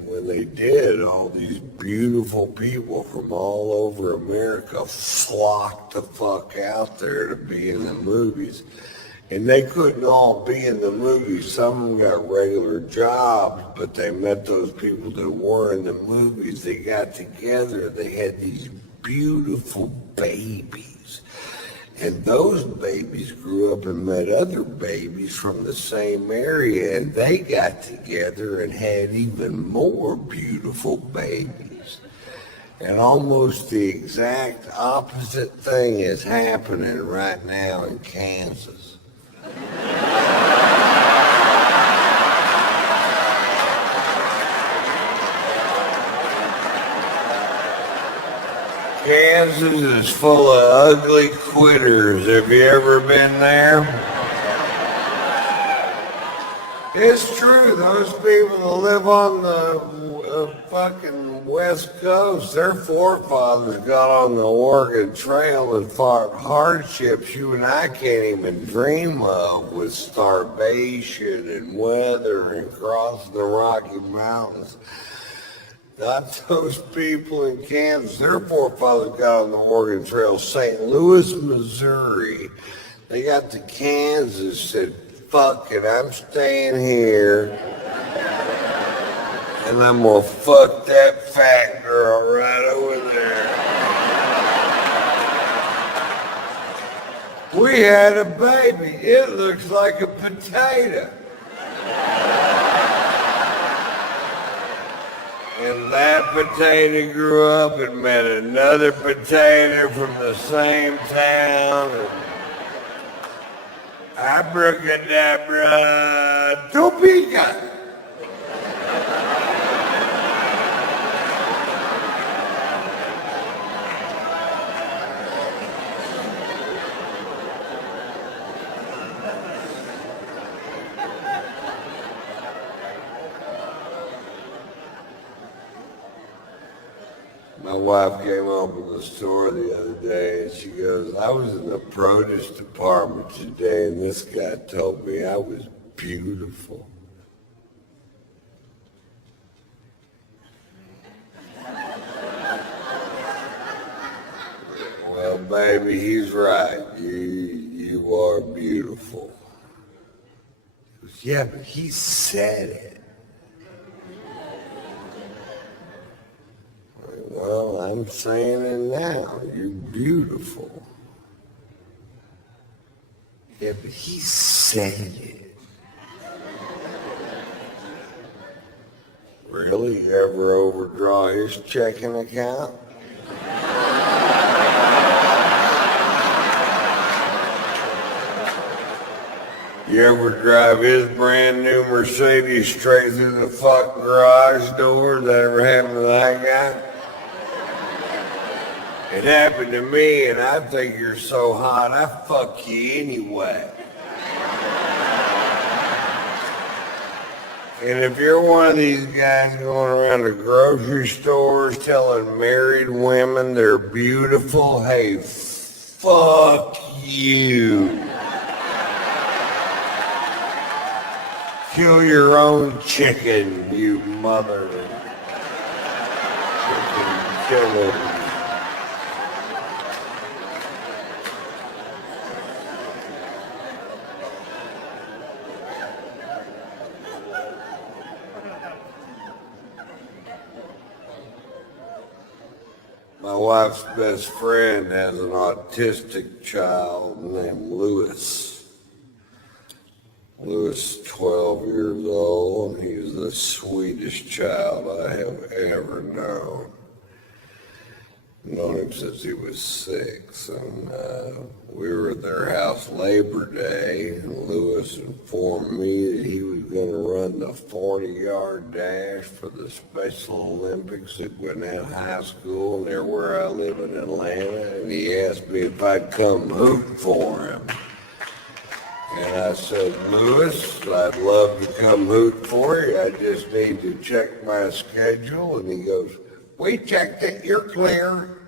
when they did, all these beautiful people from all over America flocked the fuck out there to be in the movies. And they couldn't all be in the movies. Some of them got regular jobs, but they met those people that were in the movies. They got together. They had these beautiful babies. And those babies grew up and met other babies from the same area, and they got together and had even more beautiful babies. And almost the exact opposite thing is happening right now in Kansas. Kansas is full of ugly quitters. Have you ever been there? It's true. Those people that live on the fucking West Coast, their forefathers got on the Oregon Trail and fought hardships you and I can't even dream of, with starvation and weather and crossing the Rocky Mountains. Not those people in Kansas. Their forefathers got on the Oregon Trail, St. Louis, Missouri. They got to Kansas, said, fuck it, I'm staying here. And I'm gonna fuck that fat girl right over there. We had a baby. It looks like a potato. And that potato grew up and met another potato from the same town. And abracadabra, Topeka. My wife came home from the store the other day and she goes, I was in the produce department today and this guy told me I was beautiful. Well, baby, he's right. You are beautiful. He goes, yeah, but he said it. Well, I'm saying it now. You're beautiful. Yeah, but he said it. Really? You ever overdraw his checking account? You ever drive his brand new Mercedes straight through the fucking garage door? Does that ever happen to that guy? It happened to me, and I think you're so hot, I fuck you anyway. And if you're one of these guys going around the grocery stores telling married women they're beautiful, hey, fuck you. Kill your own chicken, you mother. Chicken killer. My wife's best friend has an autistic child named Lewis. Lewis is 12 years old, and he's the sweetest child I have ever known. Known him since he was 6, and we were at their house Labor Day, and Lewis informed me that he was going to run the 40-yard dash for the Special Olympics at Gwinnett High School near where I live in Atlanta, and he asked me if I'd come hoot for him. And I said, Lewis, I'd love to come hoot for you. I just need to check my schedule. And he goes, we checked it, you're clear.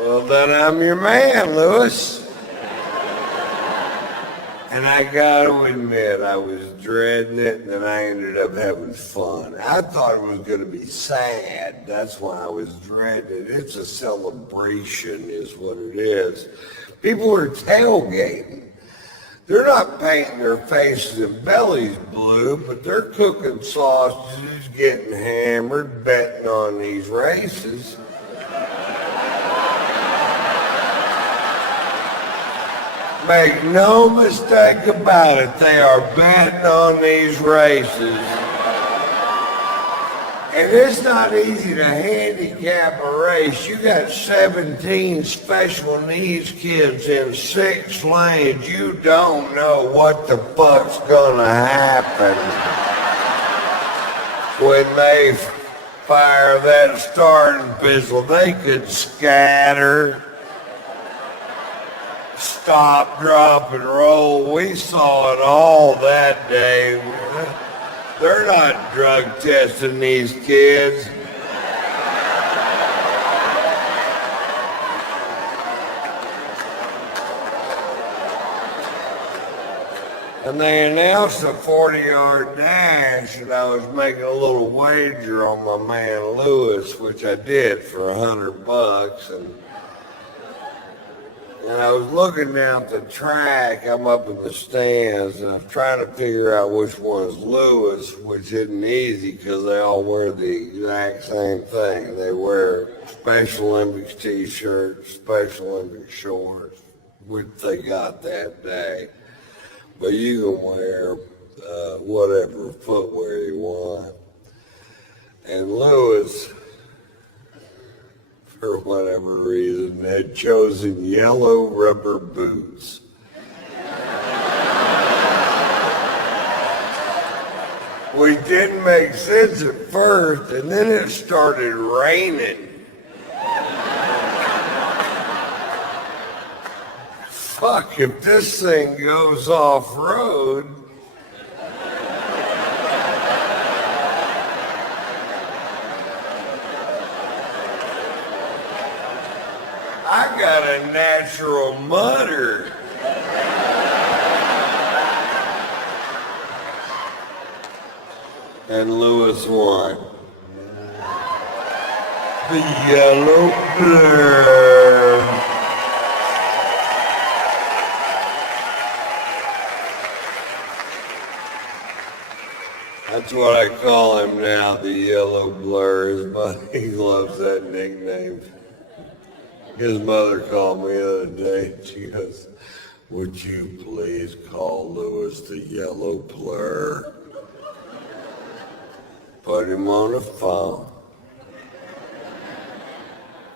Well, then I'm your man, Lewis. And I got to admit, I was dreading it, and then I ended up having fun. I thought it was going to be sad. That's why I was dreading it. It's a celebration is what it is. People are tailgating. They're not painting their faces and bellies blue, but they're cooking sausages, getting hammered, betting on these races. Make no mistake about it, they are betting on these races. And it's not easy to handicap a race. You got 17 special needs kids in 6 lanes. You don't know what the fuck's gonna happen when they fire that starting pistol. They could scatter, stop, drop, and roll. We saw it all that day. They're not drug testing these kids. And they announced a 40-yard dash, and I was making a little wager on my man Lewis, which I did for $100, and I was looking down at the track. I'm up in the stands, and I'm trying to figure out which one's Lewis, which isn't easy because they all wear the exact same thing. They wear Special Olympics t-shirts, Special Olympics shorts, which they got that day. But you can wear whatever footwear you want. And Lewis, for whatever reason, had chosen yellow rubber boots. Which didn't make sense at first, and then it started raining. Fuck, if this thing goes off-road, I got a natural mutter. And Lewis won. The yellow blur. That's what I call him now, the yellow blur. His buddy loves that nickname. His mother called me the other day. She goes, would you please call Lewis the yellow blur? Put him on the phone.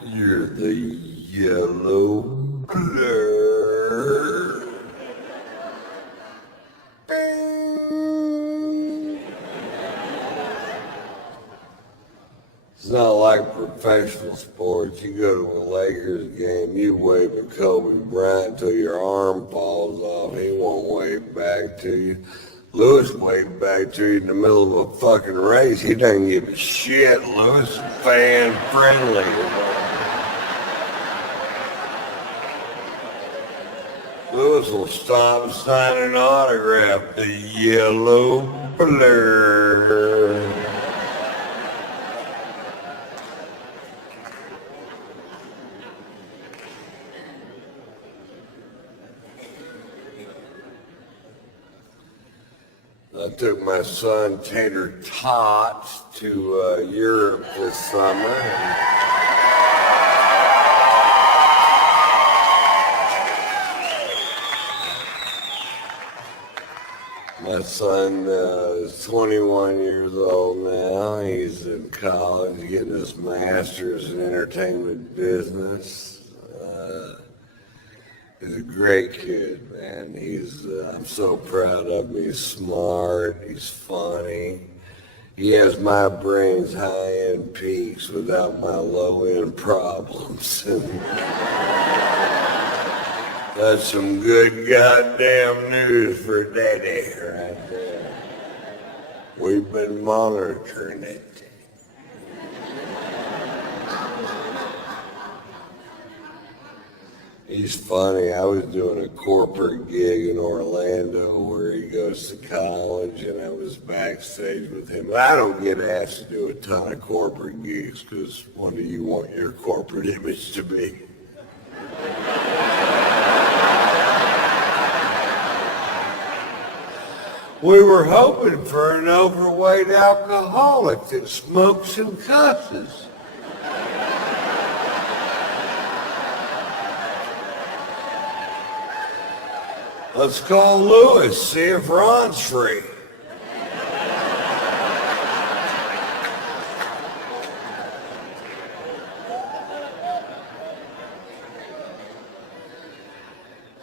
You're the yellow blur. Bing. It's not like professional sports. You go to a Lakers game, you wave at Kobe Bryant till your arm falls off. He won't wave back to you. Lewis waved back to you in the middle of a fucking race. He doesn't give a shit. Lewis is fan friendly. Lewis will stop and sign an autograph. The yellow blur. I took my son Tater Tots to Europe this summer. My son is 21 years old now. He's in college getting his master's in entertainment business. He's a great kid, man. I'm so proud of him. He's smart, he's funny. He has my brain's high-end peaks without my low-end problems. That's some good goddamn news for Daddy right there. We've been monitoring it. He's funny. I was doing a corporate gig in Orlando where he goes to college, and I was backstage with him. I don't get asked to do a ton of corporate gigs because what do you want your corporate image to be? We were hoping for an overweight alcoholic that smokes and cusses. Let's call Lewis, see if Ron's free.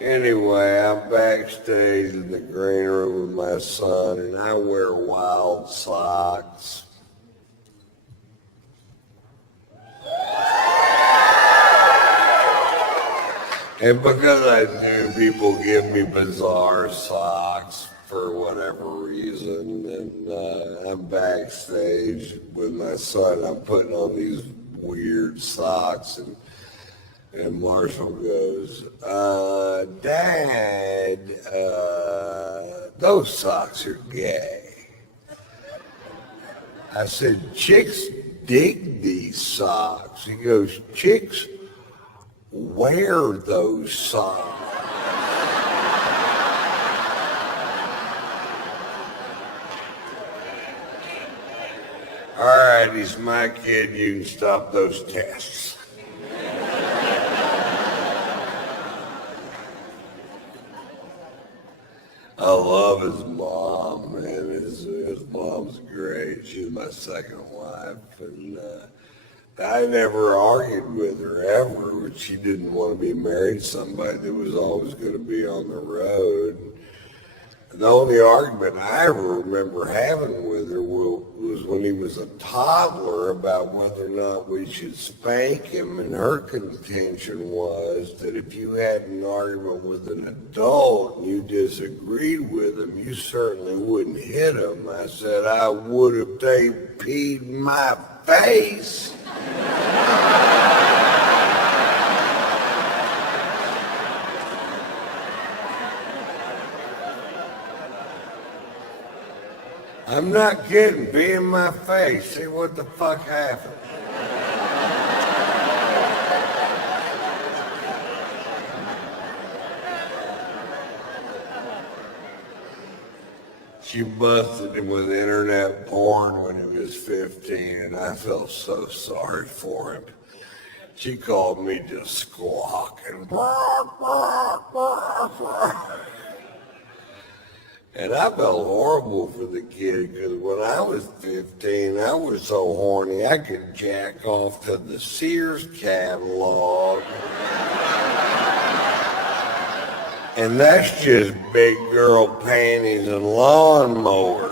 Anyway, I'm backstage in the green room with my son, and I wear wild socks. And because I do, people give me bizarre socks for whatever reason. And I'm backstage with my son. I'm putting on these weird socks. And Marshall goes, Dad, those socks are gay. I said, chicks dig these socks. He goes, chicks wear those socks. All right, he's my kid. You can stop those tests. I love his mom, man. His mom's great. She's my second wife, and I never argued with her ever. She didn't want to be married to somebody that was always going to be on the road. The only argument I ever remember having with her was when he was a toddler about whether or not we should spank him, and her contention was that if you had an argument with an adult and you disagreed with him, you certainly wouldn't hit him. I said, I would if they peed in my face. I'm not kidding. Be in my face. See what the fuck happened. She busted him with internet porn when he was 15, and I felt so sorry for him. She called me just squawking. And I felt horrible for the kid because when I was 15, I was so horny I could jack off to the Sears catalog. And that's just big girl panties and lawnmowers.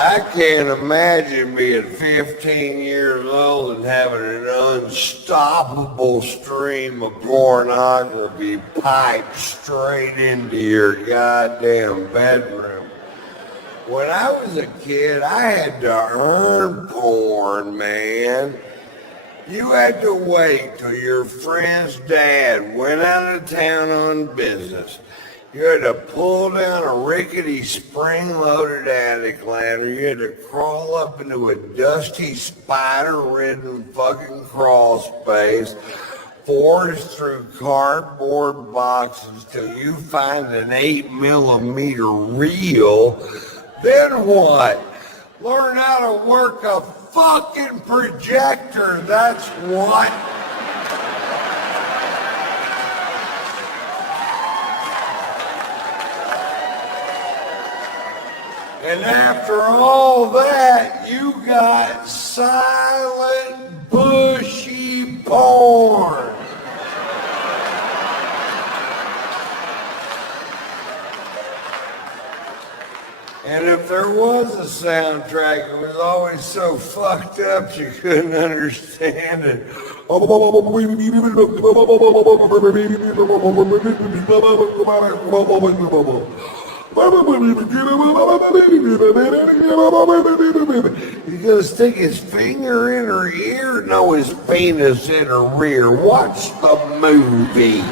I can't imagine being 15 years old and having an unstoppable stream of pornography piped straight into your goddamn bedroom. When I was a kid, I had to earn porn, man. You had to wait till your friend's dad went out of town on business. You had to pull down a rickety spring-loaded attic ladder. You had to crawl up into a dusty, spider-ridden fucking crawl space, forge through cardboard boxes till you find an 8mm reel. Then what? Learn how to work a fucking projector, that's what. And after all that, you got silent, bushy porn. And if there was a soundtrack, it was always so fucked up you couldn't understand it. He's gonna stick his finger in her ear? No, his penis in her rear. Watch the movie.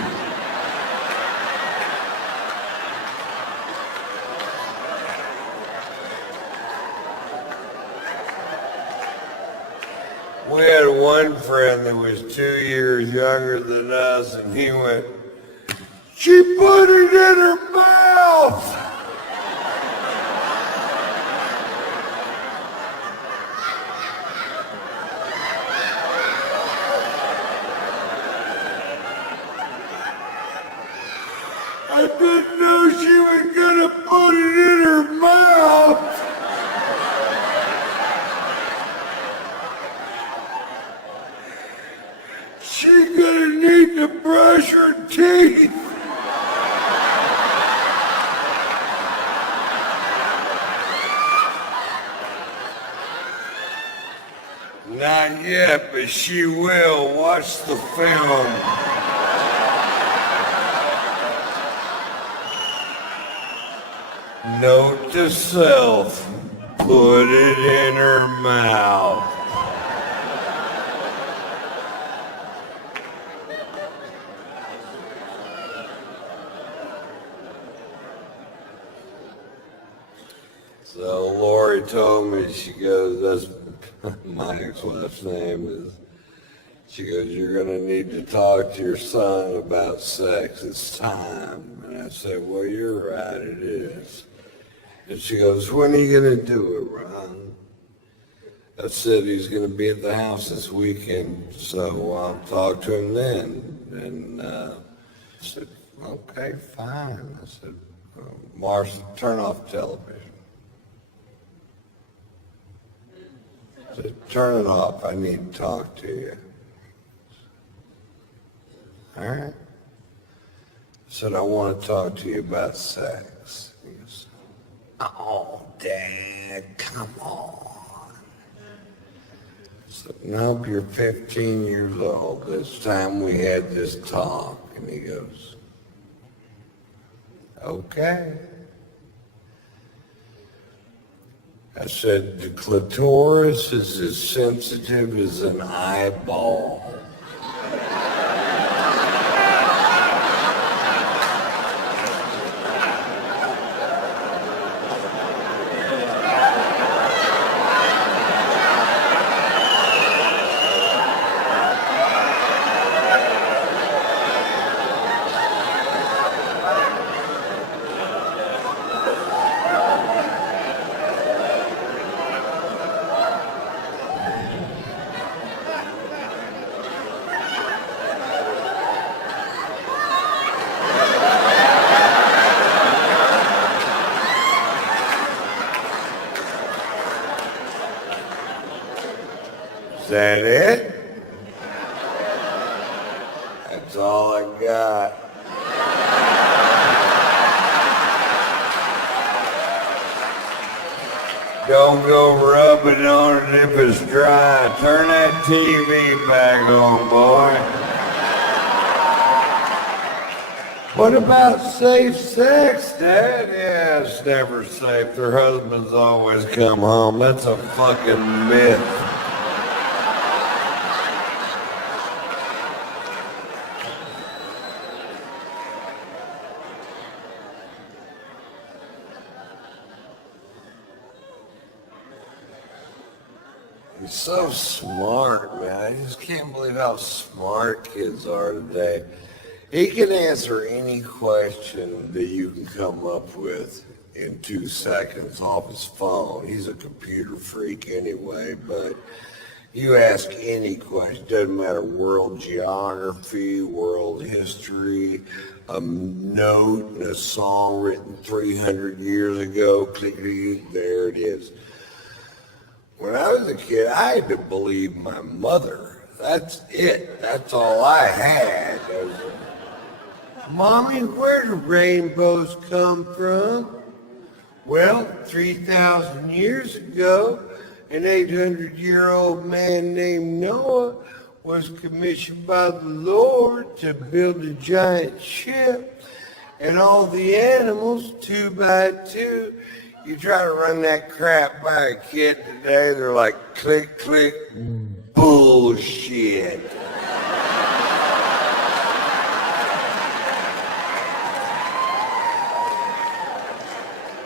We had one friend that was 2 years younger than us, and he went, "She put it in her mouth." I didn't know she was gonna put it in her mouth. She's gonna need to brush her teeth. Not yet, but she will. Watch the film. Note to self, put it in her mouth. So Lori told me, she goes, that's my ex-wife's name is, she goes, you're gonna need to talk to your son about sex, it's time. And I said, well, you're right, it is. And she goes, when are you gonna do it, Ron? I said, he's gonna be at the house this weekend, so I'll talk to him then. And I said, okay, fine. I said, Marcia, turn off television. I said, turn it off, I need to talk to you. All right. I said, I want to talk to you about sex. He goes, oh, Dad, come on. I said, nope, you're 15 years old. It's time we had this talk. And he goes, okay. I said, the clitoris is as sensitive as an eyeball. Is that it? That's all I got. Don't go rubbing on it if it's dry. Turn that TV back on, boy. What about safe sex, Dad? Yeah, it's never safe. Their husbands always come home. That's a fucking myth. He's so smart, man. I just can't believe how smart kids are today. He can answer any question that you can come up with in 2 seconds off his phone. He's a computer freak anyway, but you ask any question, doesn't matter, world geography, world history, a note in a song written 300 years ago. Click, there it is. When I was a kid, I had to believe my mother. That's it. That's all I had. Mommy, where do rainbows come from? Well, 3,000 years ago, an 800-year-old man named Noah was commissioned by the Lord to build a giant ship, and all the animals, 2 by 2. You try to run that crap by a kid today, they're like, click, click, bullshit.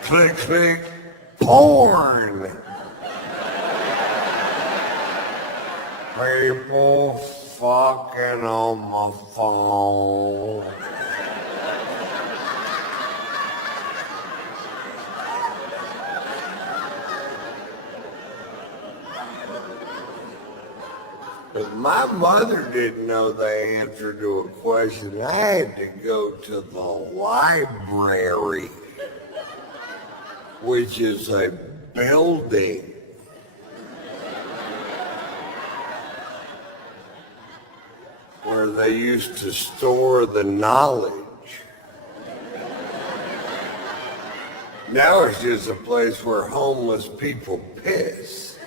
Click, click, porn. People fucking on my phone. But my mother didn't know the answer to a question. I had to go to the library, which is a building where they used to store the knowledge. Now it's just a place where homeless people piss.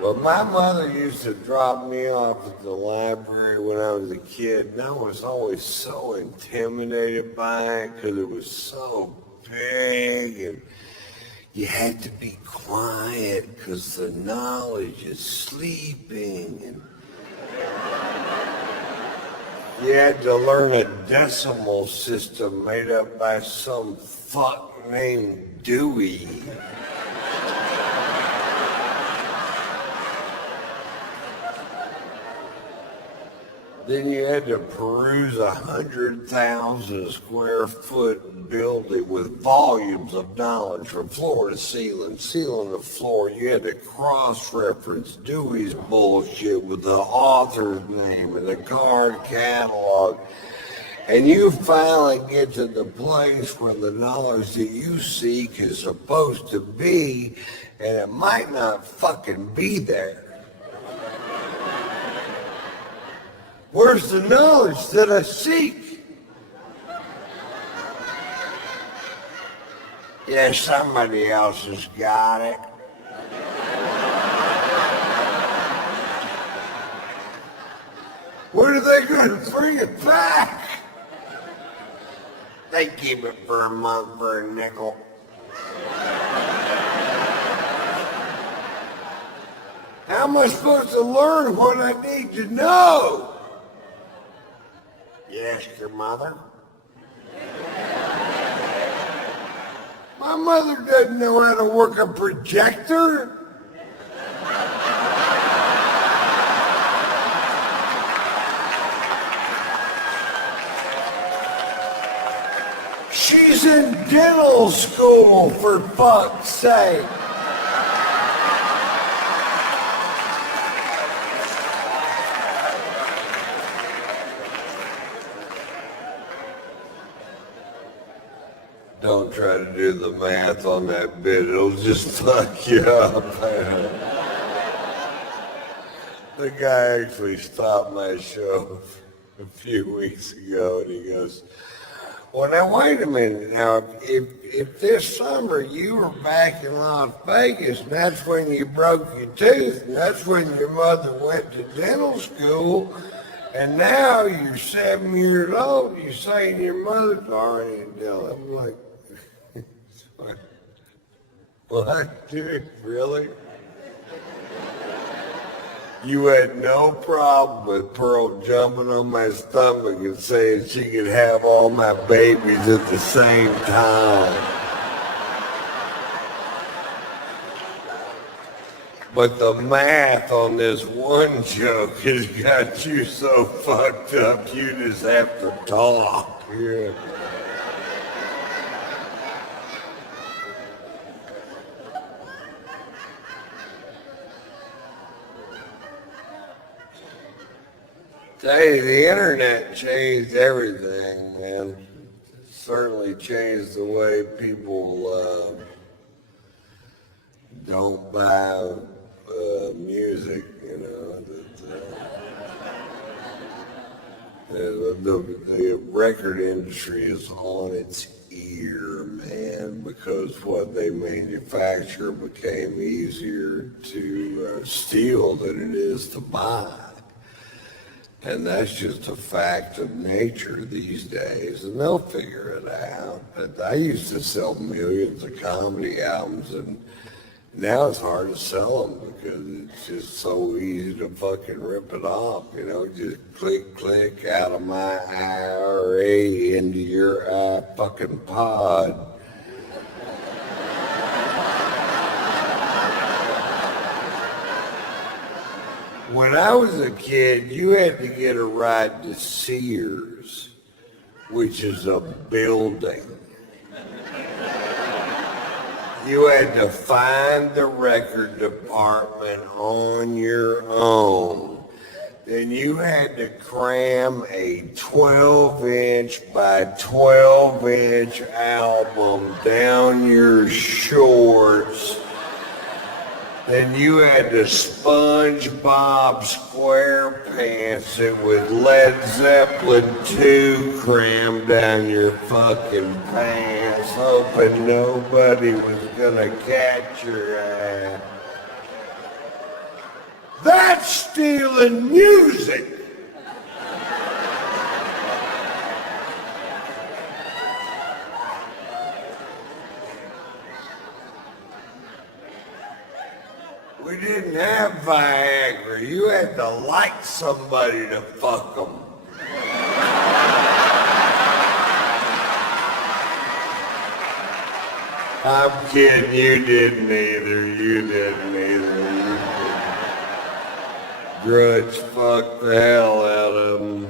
Well, my mother used to drop me off at the library when I was a kid, and I was always so intimidated by it because it was so big, and you had to be quiet because the knowledge is sleeping, and you had to learn a decimal system made up by some fuck named Dewey. Then you had to peruse 100,000 square foot building with volumes of knowledge from floor to ceiling, ceiling to floor. You had to cross-reference Dewey's bullshit with the author's name and the card catalog. And you finally get to the place where the knowledge that you seek is supposed to be, and it might not fucking be there. Where's the knowledge that I seek? Yeah, somebody else has got it. When are they going to bring it back? They keep it for a month for a nickel. How am I supposed to learn what I need to know? You ask your mother? My mother doesn't know how to work a projector. She's in dental school, for fuck's sake. Don't try to do the math on that bit, it'll just fuck you up. The guy actually stopped my show a few weeks ago and he goes, well, now wait a minute. Now, if this summer you were back in Las Vegas and that's when you broke your tooth and that's when your mother went to dental school and now you're 7 years old, you're saying your mother's already in dental. I'm like, what, dude, really? You had no problem with Pearl jumping on my stomach and saying she could have all my babies at the same time. But the math on this one joke has got you so fucked up you just have to talk. Yeah. Hey, the internet changed everything, man. Certainly changed the way people don't buy music, you know. The record industry is on its ear, man, because what they manufacture became easier to steal than it is to buy. And that's just a fact of nature these days, and they'll figure it out. But I used to sell millions of comedy albums, and now it's hard to sell them because it's just so easy to fucking rip it off, you know, just click, click, out of my IRA into your fucking pod. When I was a kid, you had to get a ride to Sears, which is a building. You had to find the record department on your own. Then you had to cram a 12-inch by 12-inch album down your shorts. Then you had to SpongeBob SquarePants it with Led Zeppelin 2 crammed down your fucking pants, hoping nobody was gonna catch your ass. That's stealing music! We didn't have Viagra. You had to like somebody to fuck them. I'm kidding. You didn't either. You didn't either. Grudge fucked the hell out of them.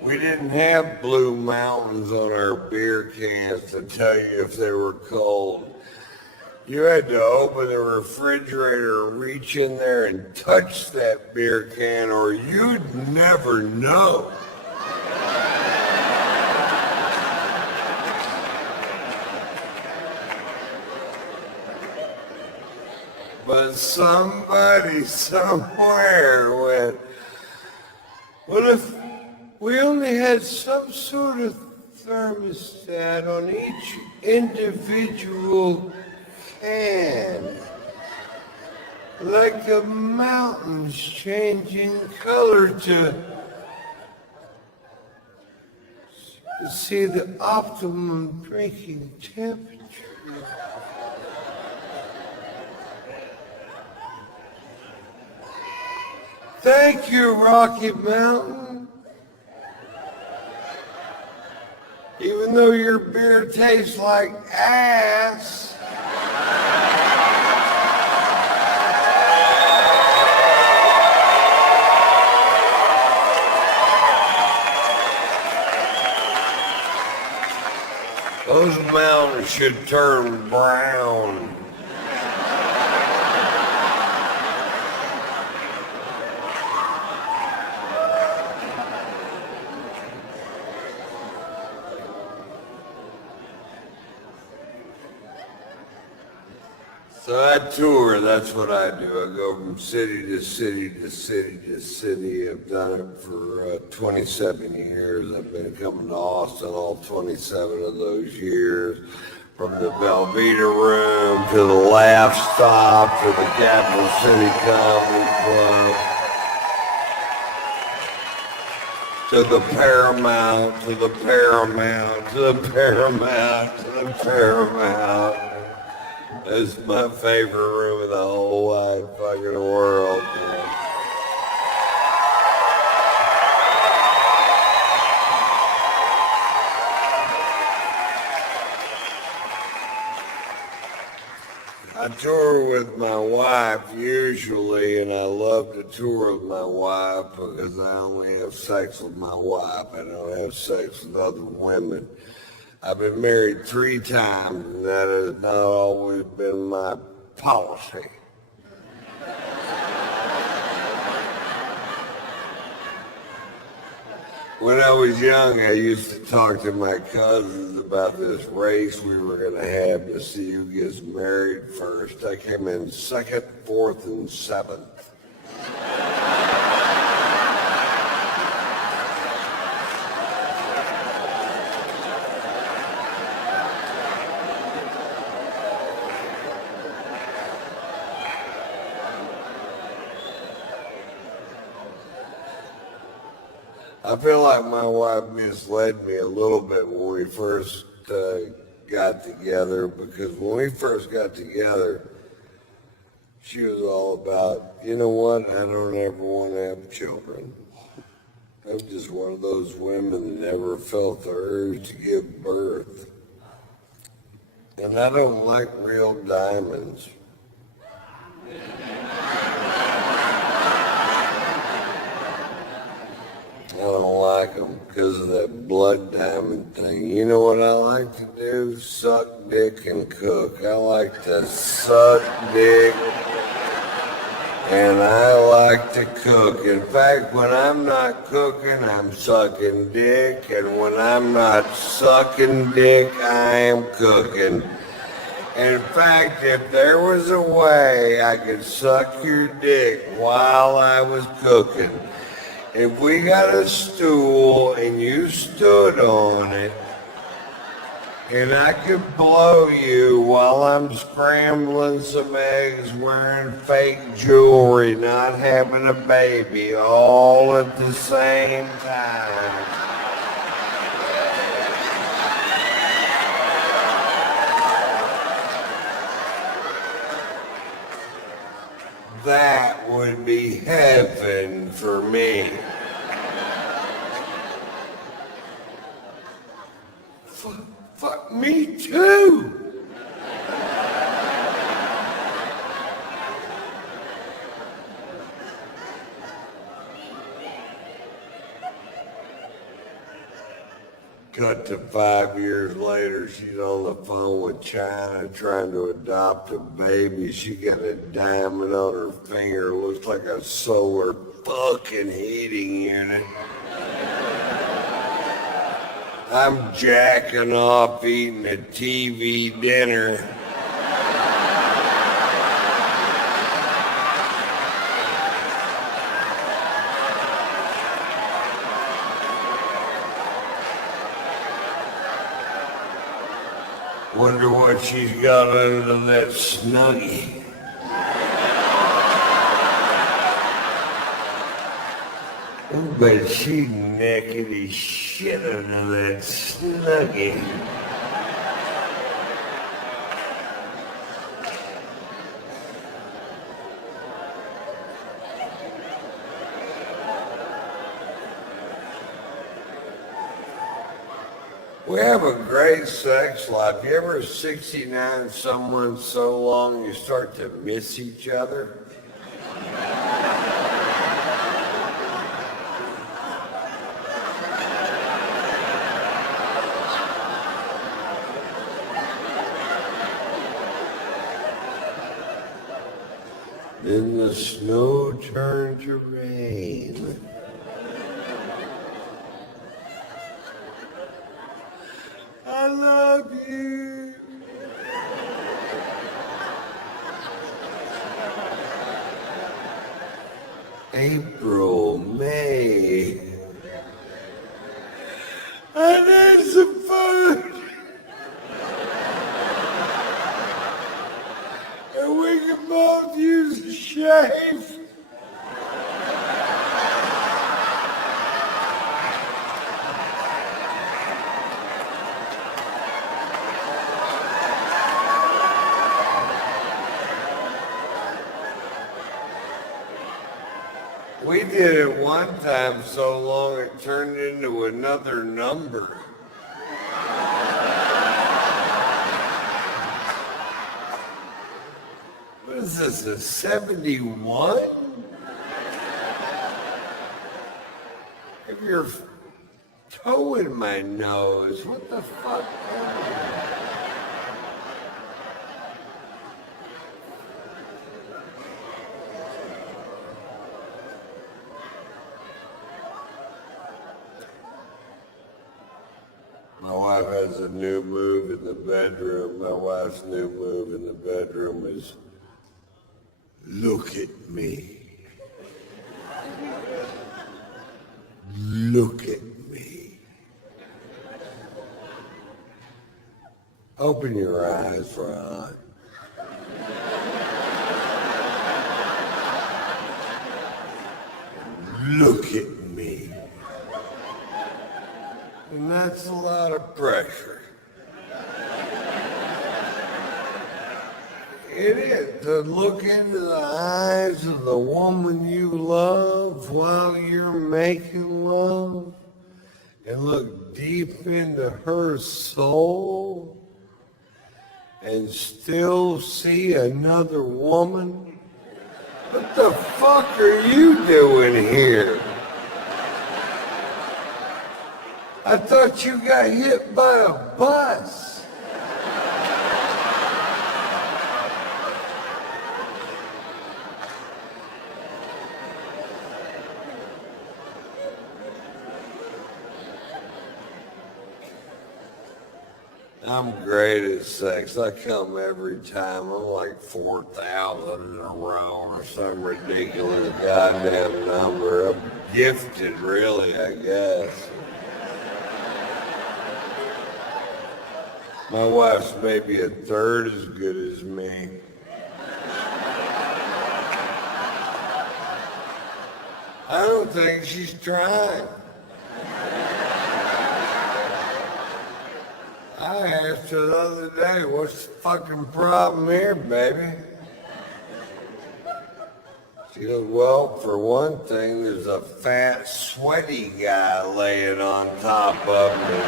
We didn't have Blue Mountains on our beer cans to tell you if they were cold. You had to open the refrigerator and reach in there and touch that beer can or you'd never know. But somebody somewhere went, what if we only had some sort of thermostat on each individual can, like the mountains changing color to see the optimum drinking temperature. Thank you, Rocky Mountain. Even though your beer tastes like ass. Those mountains should turn brown. So I tour, that's what I do. I go from city to city to city to city. I've done it for 27 years. I've been coming to Austin all 27 of those years. From the Velveeta Room to the Laugh Stop to the Capital City Comedy Club. To the Paramount, to the Paramount, to the Paramount, to the Paramount. It's my favorite room in the whole wide fucking world. I tour with my wife usually, and I love to tour with my wife because I only have sex with my wife. I don't have sex with other women. I've been married 3 times, and that has not always been my policy. When I was young, I used to talk to my cousins about this race we were going to have to see who gets married first. I came in second, fourth, and seventh. I feel like my wife misled me a little bit when we first got together, because when we first got together, she was all about, you know what, I don't ever want to have children. I'm just one of those women that never felt the urge to give birth. And I don't like real diamonds. I don't like them because of that blood diamond thing. You know what I like to do? Suck dick and cook. I like to suck dick and I like to cook. In fact, when I'm not cooking, I'm sucking dick. And when I'm not sucking dick, I am cooking. In fact, if there was a way I could suck your dick while I was cooking, if we got a stool and you stood on it, and I could blow you while I'm scrambling some eggs, wearing fake jewelry, not having a baby, all at the same time. That would be heaven for me. Fuck me too. Cut to 5 years later, she's on the phone with China trying to adopt a baby. She got a diamond on her finger, looks like a solar fucking heating unit. I'm jacking off eating a TV dinner. Wonder what she's got under that snuggie. But she naked as shit under that snuggie. We have a great sex life. You ever 69 someone so long you start to miss each other? Then the snow turned to rain. I love you. April, May. I need some food. And we can both use a shave. We did it one time so long it turned into another number. What is this, a 71? If you're toe in my nose, what the fuck? My wife has a new move in the bedroom. My wife's new move in the bedroom is, look at me. Look at me. Open your eyes, Ron. Look at me. And that's a lot of pressure. It is to look into the eyes of the woman you love while you're making love and look deep into her soul and still see another woman. What the fuck are you doing here? I thought you got hit by a bus. I'm great at sex. I come every time. I'm like 4,000 in a row or some ridiculous goddamn number. I'm gifted, really, I guess. My wife's maybe a third as good as me. I don't think she's trying. I asked her the other day, what's the fucking problem here, baby? She goes, well, for one thing, there's a fat, sweaty guy laying on top of me.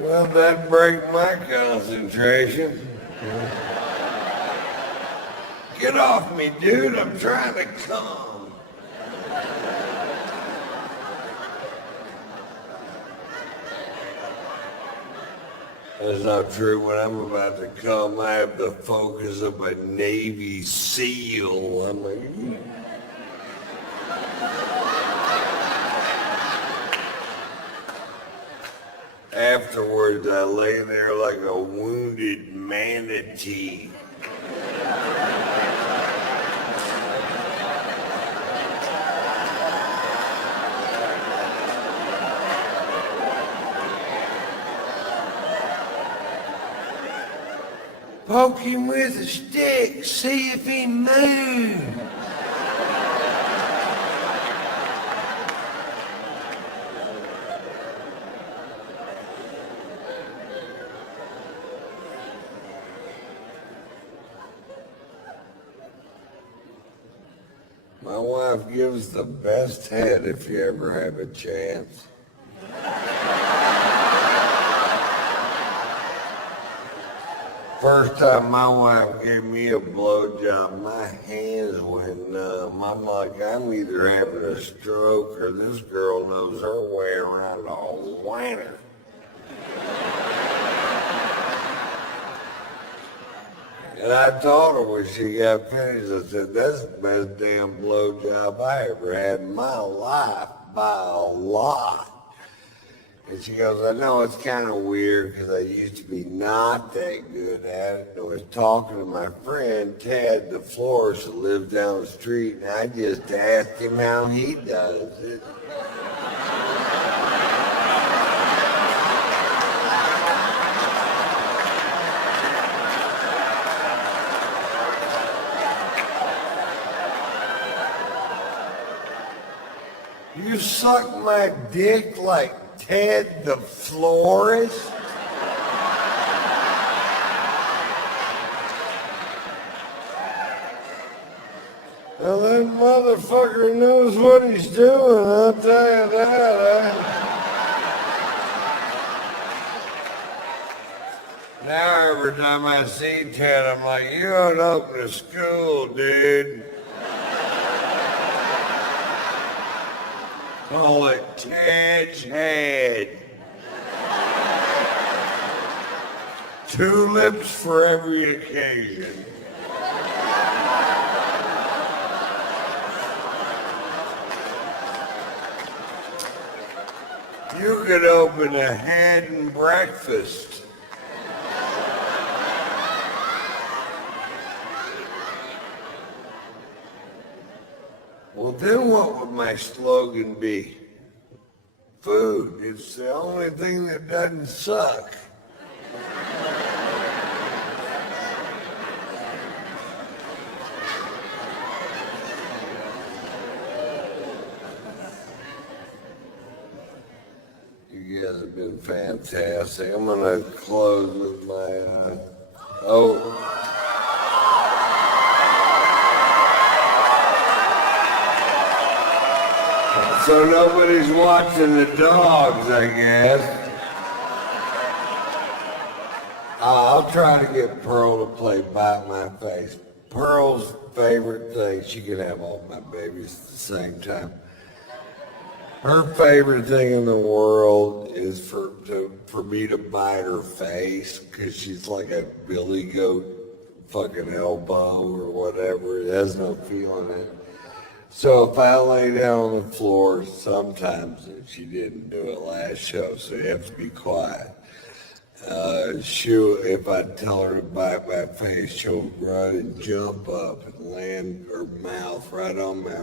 Well, that'd break my concentration. Get off me, dude. I'm trying to come. That's not true. When I'm about to come, I have the focus of a Navy SEAL. I'm like, afterwards, I lay there like a wounded manatee. Poke him with a stick, see if he moves. My wife gives the best head if you ever have a chance. First time my wife gave me a blowjob, my hands went numb. I'm like, I'm either having a stroke or this girl knows her way around a whiner. And I told her when she got finished, I said, that's the best damn blowjob I ever had in my life, by a lot. And she goes, I know it's kind of weird because I used to be not that good at it. And I was talking to my friend Ted, the florist that lives down the street, and I just asked him how he does it. You suck my dick like Ted the florist? Well, that motherfucker knows what he's doing, I'll tell you that. Now every time I see Ted, I'm like, you ought to open a school, dude. Call it Ted's Head. Tulips for every occasion. You could open a head and breakfast. Well, then what would my slogan be? Food. It's the only thing that doesn't suck. You guys have been fantastic. I'm gonna close with my, so nobody's watching the dogs, I guess. I'll try to get Pearl to play Bite My Face. Pearl's favorite thing, she can have all my babies at the same time. Her favorite thing in the world is for me to bite her face, because she's like a billy goat fucking elbow or whatever. It has no feel in it. So if I lay down on the floor, sometimes, and she didn't do it last show, so you have to be quiet. If I tell her to bite my face, she'll run and jump up and land her mouth right on my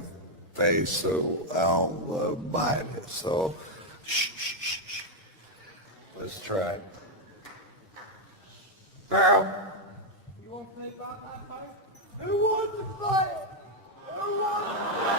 face, so I'll bite it. So, shh. Let's try it. Pearl, you want to play Bite My Face? Who wants to play it? Who wants to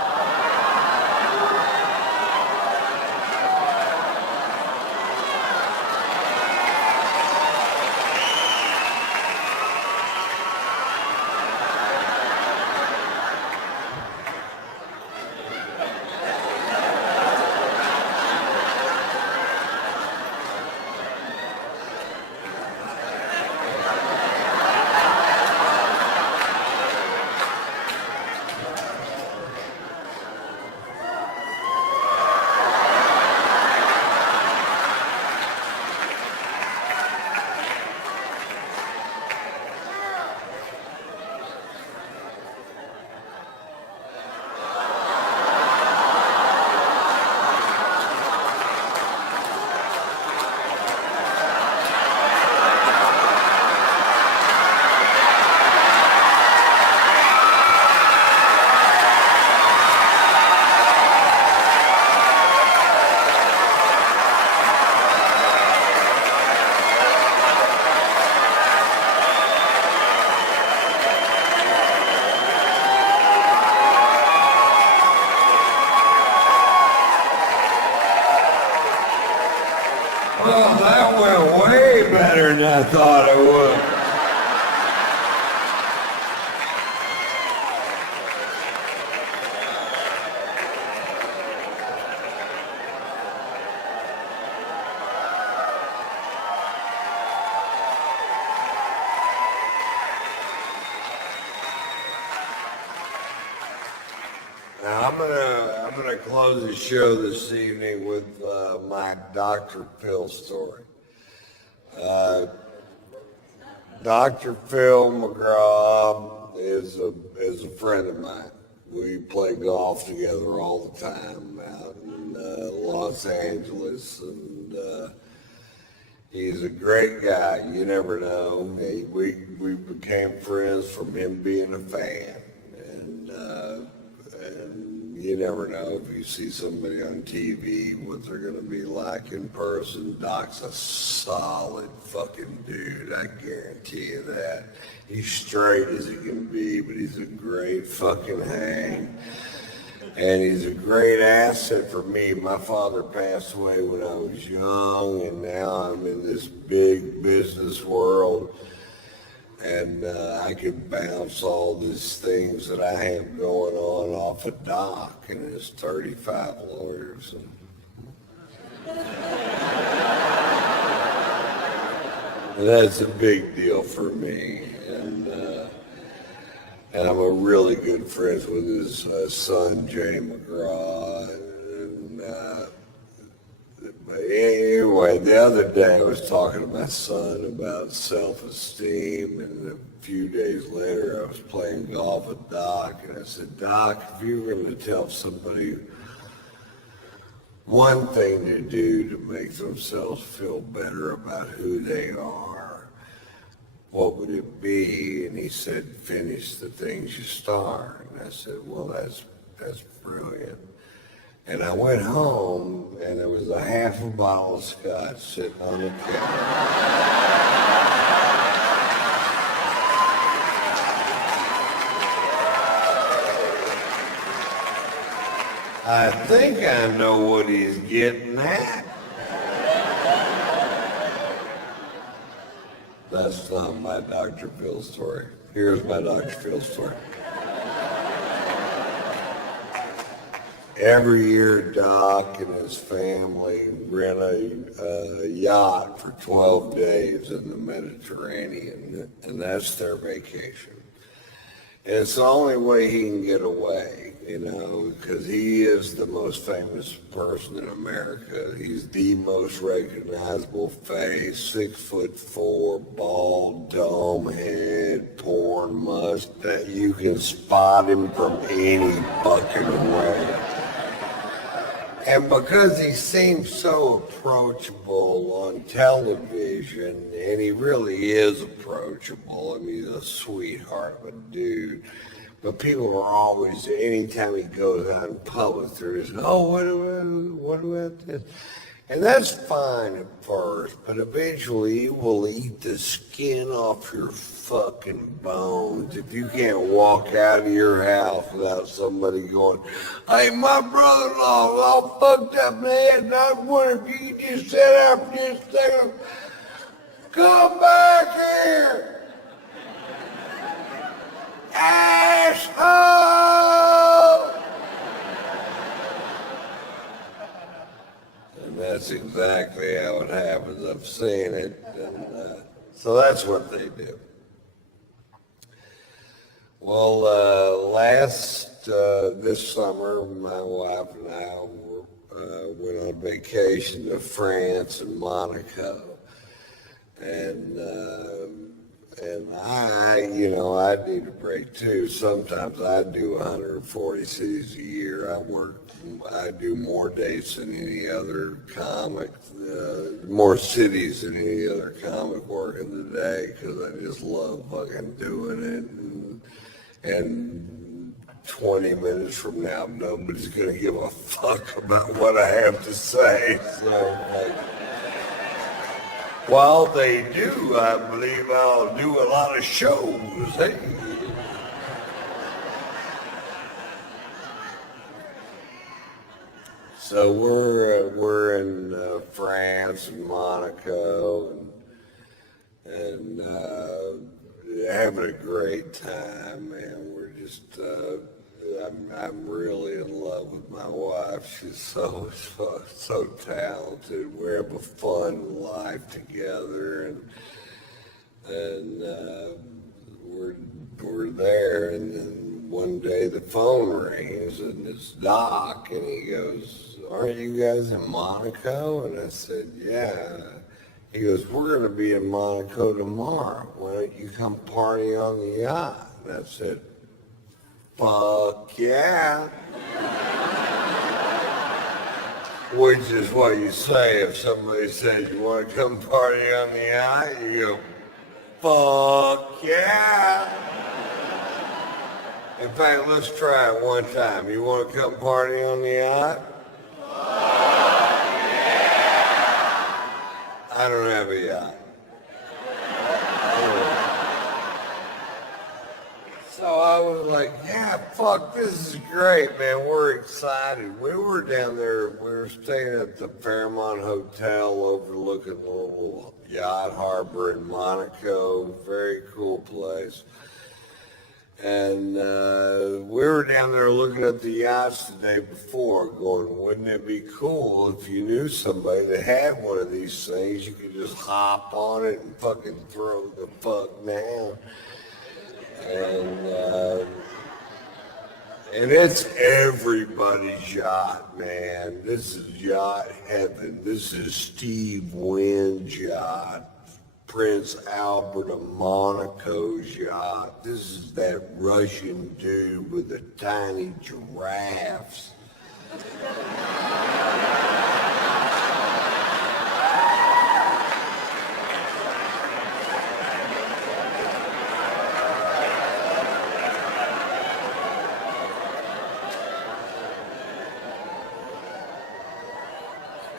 Well, that went way better than I thought it would. Now I'm gonna close the show this evening with my Dr. Phil story. Dr. Phil McGraw is a friend of mine. We play golf together all the time out in Los Angeles, and he's a great guy. You never know. We became friends from him being a fan, and you never know if you see somebody on TV what they're going to be like in person. Doc's a solid fucking dude, I guarantee you that. He's straight as he can be, but he's a great fucking hang. And he's a great asset for me. My father passed away when I was young, and now I'm in this big business world. And I can bounce all these things that I have going on off of Doc and his 35 lawyers. And that's a big deal for me. And I'm a really good friends with his son, Jay McGraw. Anyway, the other day I was talking to my son about self-esteem, and a few days later I was playing golf with Doc, and I said, Doc, if you were going to tell somebody one thing to do to make themselves feel better about who they are, what would it be? And he said, finish the things you start. And I said, well, that's brilliant. And I went home, and there was a half a bottle of scotch sitting on the counter. I think I know what he's getting at. That's not my Dr. Phil story. Here's my Dr. Phil story. Every year, Doc and his family rent a yacht for 12 days in the Mediterranean, and that's their vacation. And it's the only way he can get away, you know, because he is the most famous person in America. He's the most recognizable face, 6'4", bald, dome head, porn mustache. You can spot him from any fucking way. And because he seems so approachable on television, and he really is approachable, I mean, he's a sweetheart of a dude, but people are always, anytime he goes out in public, they're just, oh, what about this? And that's fine at first, but eventually he will eat the skin off your fucking bones if you can't walk out of your house without somebody going, hey, my brother-in-law's all fucked up in the head, and I wonder if you could just sit out for just a second. Come back here! Asshole! And that's exactly how it happens. I've seen it. And, so that's what they do. Well, this summer, my wife and I went on vacation to France and Monaco. And I need a break too. Sometimes I do 140 cities a year. I do more dates than any other comic, more cities than any other comic working the day, because I just love fucking doing it. And 20 minutes from now, nobody's gonna give a fuck about what I have to say. So, while they do, I believe I'll do a lot of shows. Hey. So we're in France and Monaco and having a great time, man. We're just I'm really in love with my wife. She's so talented. We have a fun life together, and we're there. And then one day the phone rings, and it's Doc, and he goes, "Aren't you guys in Monaco?" And I said, "Yeah." He goes, "We're going to be in Monaco tomorrow. Why don't you come party on the yacht?" And I said, "Fuck yeah." Which is what you say if somebody says you want to come party on the yacht. You go, "Fuck yeah." In fact, let's try it one time. You want to come party on the yacht? Fuck yeah. I don't have a yacht. So I was like, yeah, fuck, this is great, man. We're excited. We were down there, we were staying at the Fairmont Hotel overlooking the little yacht harbor in Monaco. Very cool place. And we were down there looking at the yachts the day before, going, wouldn't it be cool if you knew somebody that had one of these things? You could just hop on it and fucking throw the fuck down. And it's everybody's yacht, man. This is yacht heaven. This is Steve Wynn's yacht. Prince Albert of Monaco's yacht. This is that Russian dude with the tiny giraffes.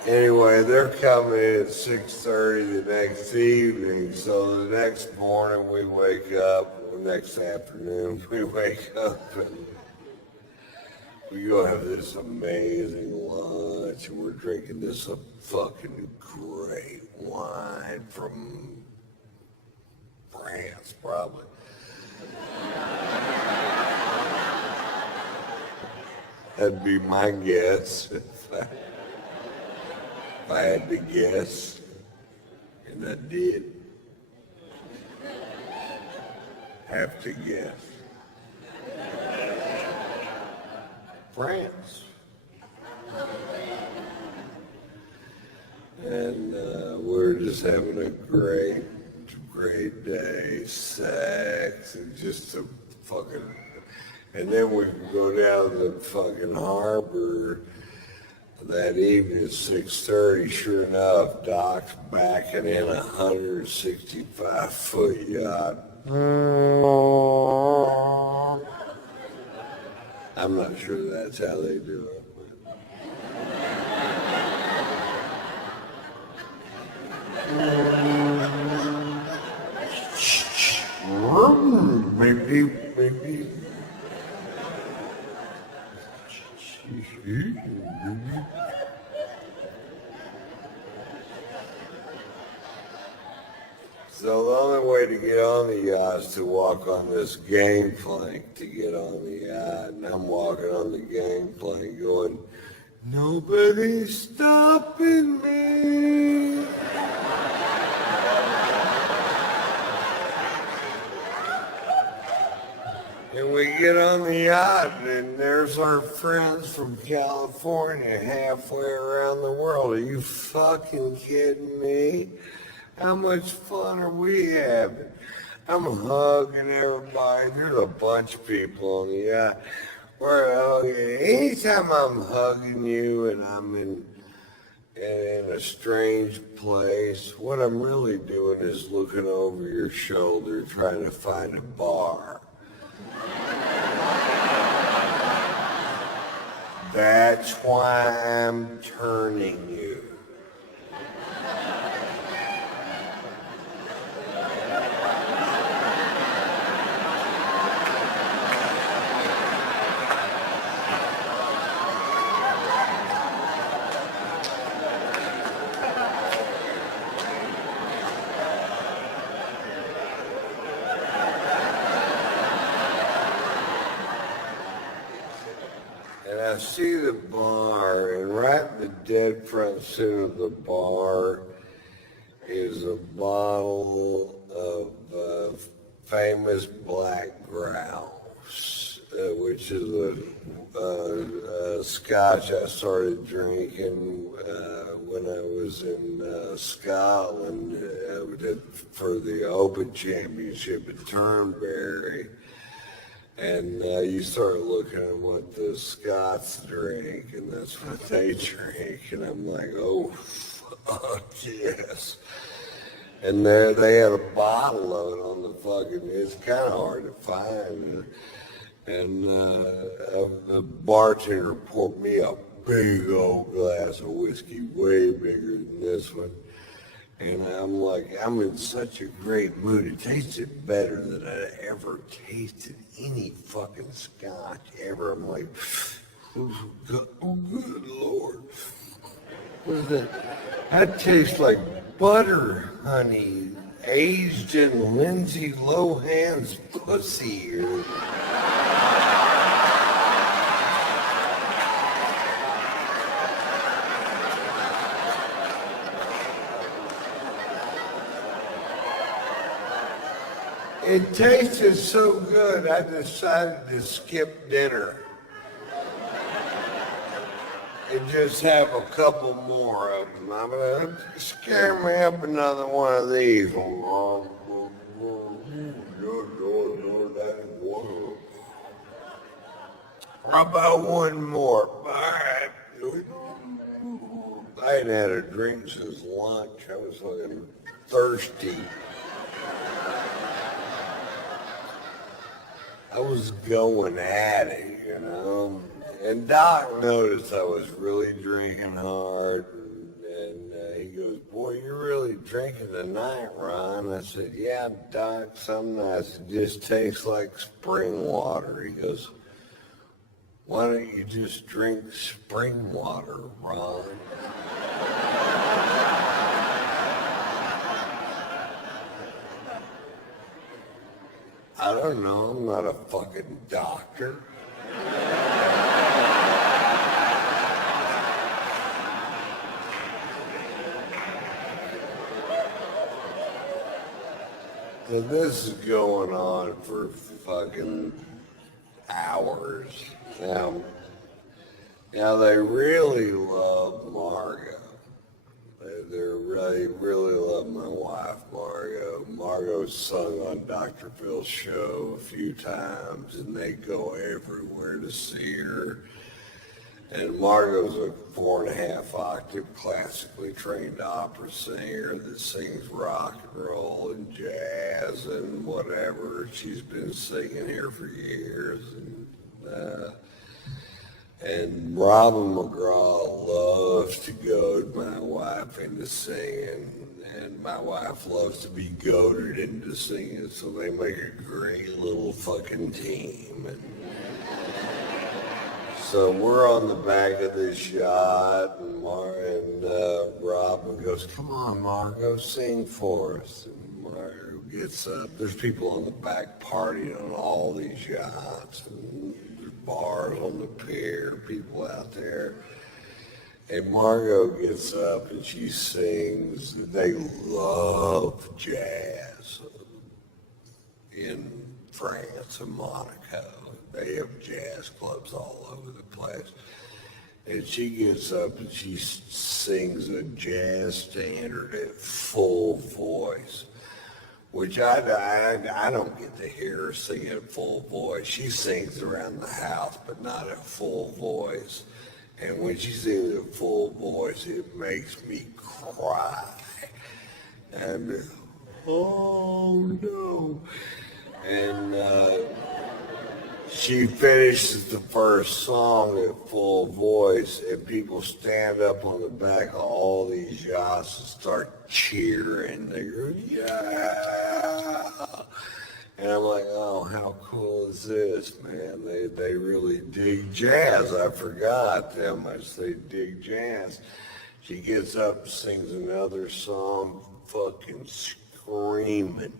Anyway, they're coming at 6:30 the next evening, so the next morning we wake up, or next afternoon we wake up and we go have this amazing lunch, and we're drinking this fucking great wine from France, probably. That'd be my guess. If I had to guess, and I did have to guess. France. And we're just having a great day, sex, and just a fucking, and then we go down to the fucking harbor that evening at 6:30. Sure enough, Doc's backing in a 165-foot yacht. I'm not sure that's how they do it. Maybe. So the only way to get on the yacht is to walk on this gangplank to get on the yacht. And I'm walking on the gangplank going, nobody's stopping me. And we get on the yacht, and there's our friends from California halfway around the world. Are you fucking kidding me? How much fun are we having? I'm hugging everybody. There's a bunch of people on the yacht. We're hugging. Anytime I'm hugging you and I'm in a strange place, what I'm really doing is looking over your shoulder trying to find a bar. That's why I'm turning you. I see the bar, and right in the dead front center of the bar is a bottle of famous black grouse, which is a scotch I started drinking when I was in Scotland for the Open Championship at Turnberry. And you start looking at what the Scots drink, and that's what they drink. And I'm like, oh, fuck yes. And there they had a bottle of it on the fucking, it's kind of hard to find. And the bartender poured me a big old glass of whiskey, way bigger than this one. And I'm like, I'm in such a great mood. It tasted better than I'd ever tasted any fucking scotch ever. I'm like, oh, good Lord. What is that? That tastes like butter, honey, aged in Lindsay Lohan's pussy. It tasted so good, I decided to skip dinner and just have a couple more of them. I'm gonna scare me up another one of these. How about one more? All right. hadn't had a drink since lunch. I was fucking thirsty. I was going at it, you know. And Doc noticed I was really drinking hard. And he goes, boy, you're really drinking tonight, Ron. I said, yeah, Doc, some nights it just tastes like spring water. He goes, why don't you just drink spring water, Ron? I don't know, I'm not a fucking doctor. So this is going on for fucking hours. Now they really love Margot. They really love my wife, Margot. Margot's sung on Dr. Phil's show a few times, and they go everywhere to see her. And Margot's a 4.5 octave classically trained opera singer that sings rock and roll and jazz and whatever. She's been singing here for years. And Robin McGraw loves to goad my wife into singing, and my wife loves to be goaded into singing, so they make a great little fucking team. And so we're on the back of this yacht, and Robin goes, come on, Margot, sing for us. And Margot gets up. There's people on the back partying on all these yachts, and there's bars on the pier, people out there. And Margot gets up and she sings. They love jazz in France and Monaco. They have jazz clubs all over the place. And she gets up and she sings a jazz standard at full voice, which I don't get to hear her sing at full voice. She sings around the house, but not at full voice. And when she sings at full voice, it makes me cry. And, oh no. And she finishes the first song at full voice, and people stand up on the back of all these yachts and start cheering. They go, yeah! And I'm like, oh, how cool is this, man? They really dig jazz. I forgot how much they dig jazz. She gets up and sings another song, fucking screaming.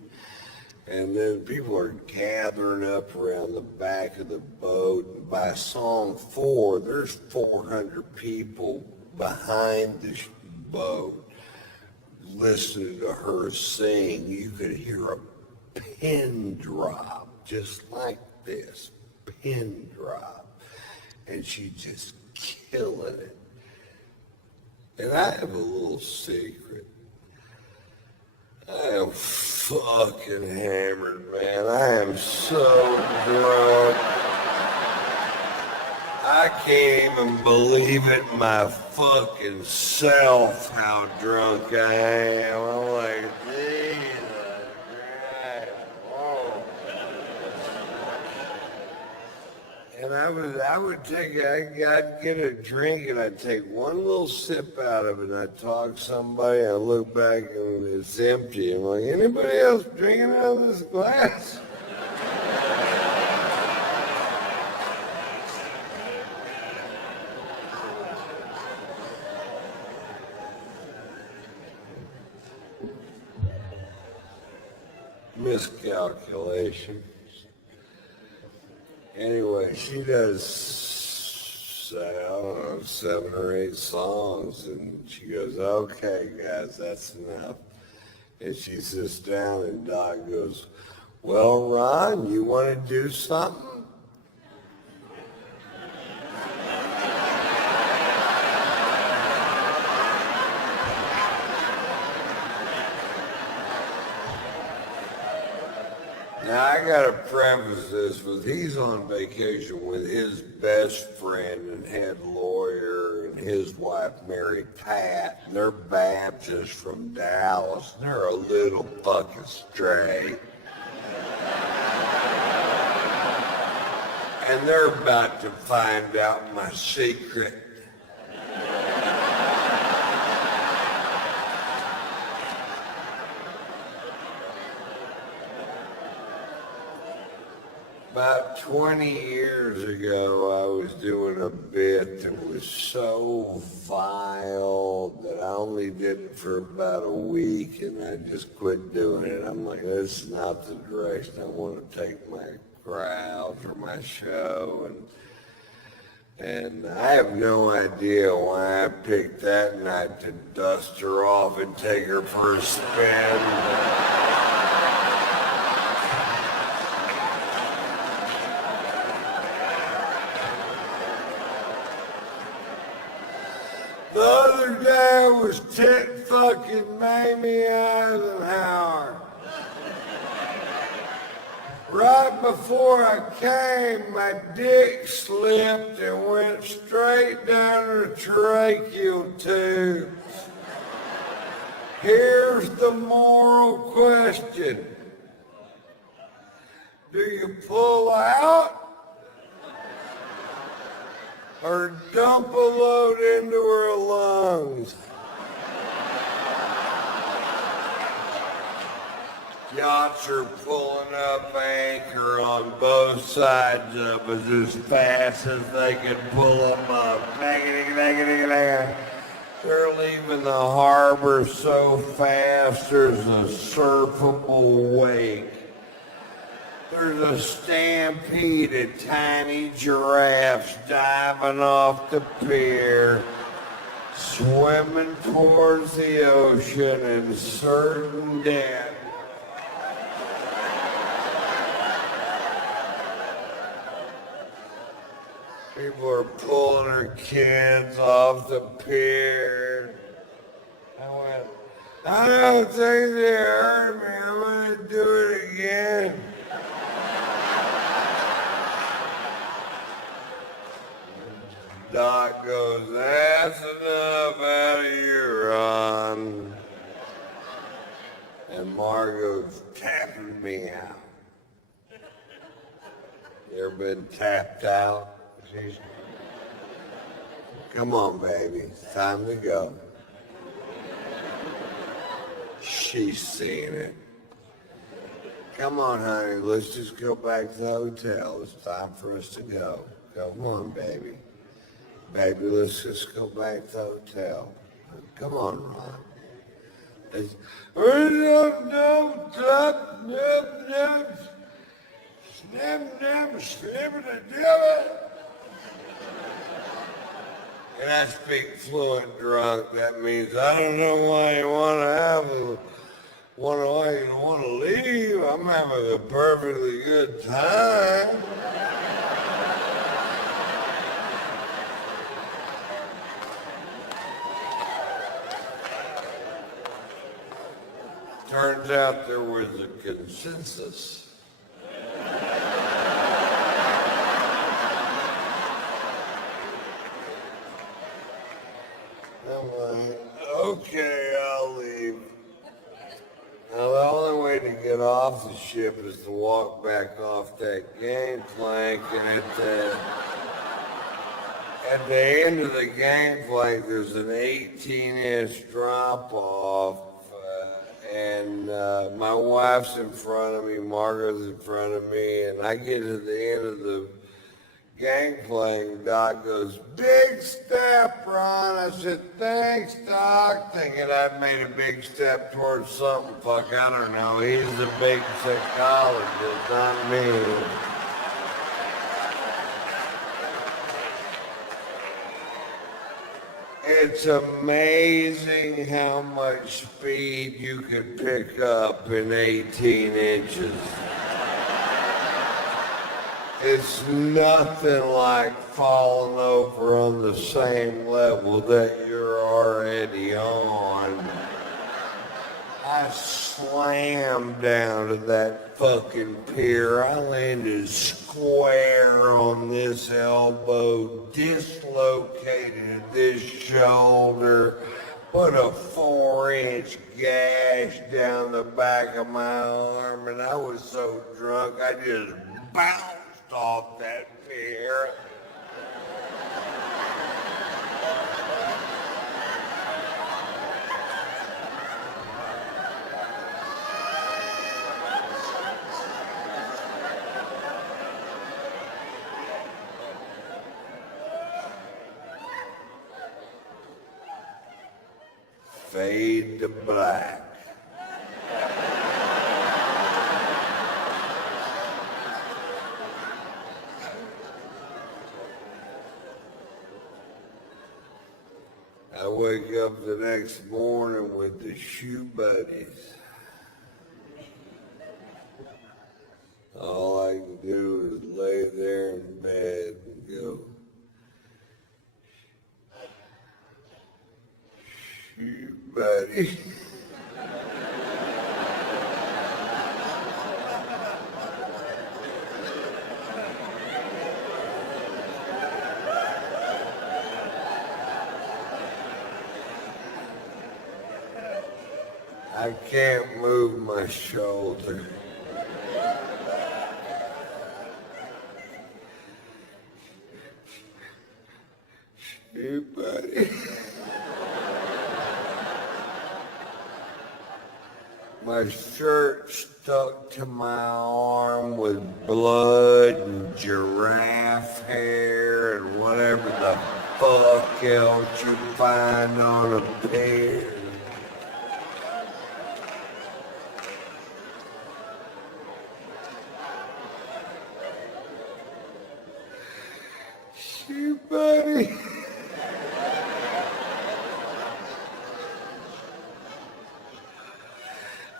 And then people are gathering up around the back of the boat. And by song 4, there's 400 people behind the boat listening to her sing. You could hear a pin drop, just like this, pin drop. And she's just killing it. And I have a little secret. I am fucking hammered, man. I am so drunk. I can't even believe it my fucking self how drunk I am. I'm like, Jesus Christ. Oh. And I'd get a drink and I'd take one little sip out of it and I'd talk to somebody and I look back and it's empty. I'm like, anybody else drinking out of this glass? Miscalculation. Anyway, she does, I don't know, 7 or 8 songs, and she goes, okay, guys, that's enough. And she sits down, and Doc goes, well, Ron, you want to do something? Now, I gotta preface this with he's on vacation with his best friend and head lawyer and his wife Mary Pat, and they're Baptists from Dallas. They're a little fucking straight. And they're about to find out my secret. About 20 years ago, I was doing a bit that was so vile that I only did it for about a week, and I just quit doing it. I'm like, this is not the direction I want to take my crowd or my show. And I have no idea why I picked that night to dust her off and take her for a spin. The other day was Ted fucking Mamie Eisenhower. Right before I came, my dick slipped and went straight down her tracheal tubes. Here's the moral question. Do you pull out? Or dump a load into her lungs? Yachts are pulling up anchor on both sides of us as fast as they can pull them up. They're leaving the harbor so fast there's a surfable wake. There's a stampede of tiny giraffes diving off the pier, swimming towards the ocean in certain death. People are pulling their kids off the pier. I went, I don't think they hurt me. I'm going to do it again. Doc goes, that's enough out of you, Ron. And Margot's tapping me out. You ever been tapped out? Come on, baby. It's time to go. She's seeing it. Come on, honey. Let's just go back to the hotel. It's time for us to go. Come on, baby. Baby, let's just go back to the hotel. Come on, Ron. It's, and I speak fluent drunk. That means I don't know why you want to leave. I'm having a perfectly good time. Turns out there was a consensus. Okay, I'll leave. Now, the only way to get off the ship is to walk back off that gangplank, and at the end of the gangplank, there's an 18-inch drop-off, and my wife's in front of me, Margaret's in front of me, and I get to the end of the gangplank. Doc goes, big step, Ron. I said, thanks, Doc, thinking I'd made a big step towards something. Fuck, I don't know. He's the big psychologist, not me. It's amazing how much speed you can pick up in 18 inches. It's nothing like falling over on the same level that you're already on. I slammed down to that fucking pier. I landed square on this elbow, dislocated this shoulder, put a 4-inch gash down the back of my arm, and I was so drunk I just bounced off that pier. Fade to black. I wake up the next morning with the shoe buddies. All I can do is lay there in bed and go, shoe buddy. I can't move my shoulder. Shoe buddy. My shirt stuck to my arm with blood and giraffe hair and whatever the fuck else you find on a pig. Shoe buddy.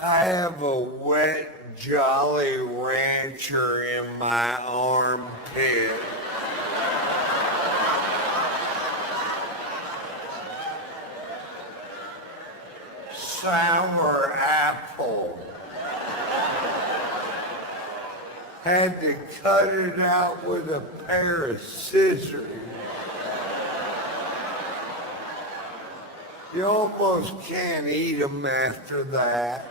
I have a wet Jolly Rancher in my armpit. Sour apple. Had to cut it out with a pair of scissors. You almost can't eat them after that.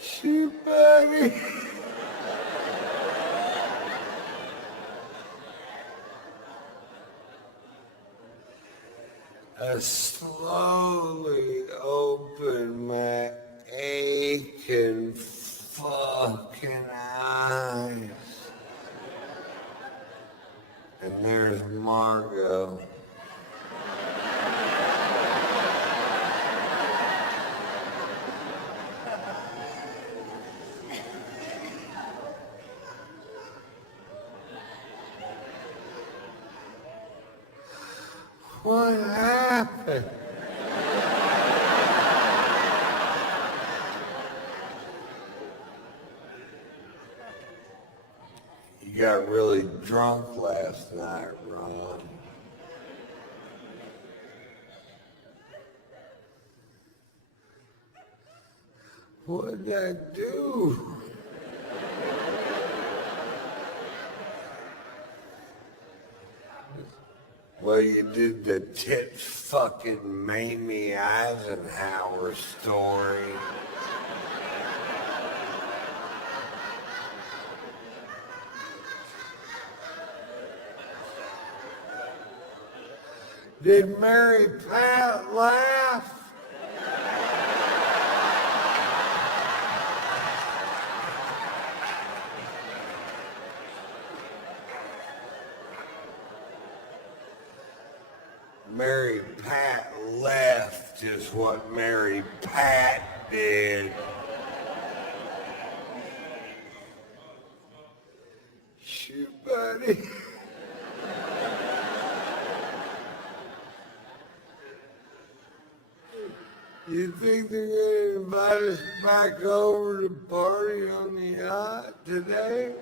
Shoe buddy. I slowly open my aching fucking eyes. And there's Margot. What happened? You got really drunk last night, Ron. What did I do? Well, you did the tit fucking Mamie Eisenhower story. Did Mary Pat laugh? Mary Pat left is what Mary Pat did. Shoot, buddy. You think they're gonna invite invite us back over to party on the yacht today?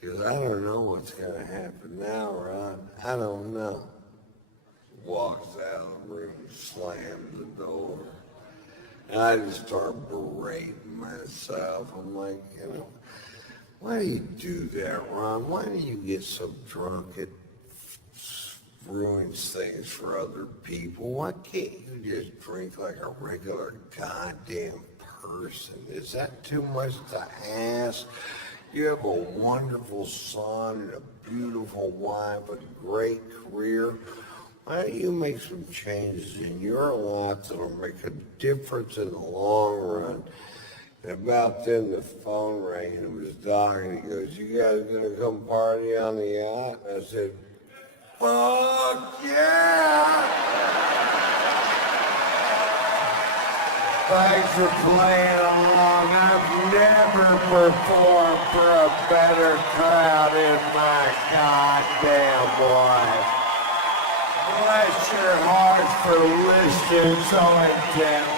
Because I don't know what's going to happen now, Ron. I don't know. Walks out of the room, slams the door. And I just start berating myself. I'm like, why do you do that, Ron? Why do you get so drunk it ruins things for other people? Why can't you just drink like a regular goddamn person? Is that too much to ask? You have a wonderful son and a beautiful wife, a great career. Why don't you make some changes in your life that'll make a difference in the long run? And about then the phone rang and it was Doc and he goes, you guys gonna come party on the yacht? And I said, fuck yeah! Thanks for playing along. I've never performed for a better crowd in my goddamn life. Bless your hearts for listening so intently.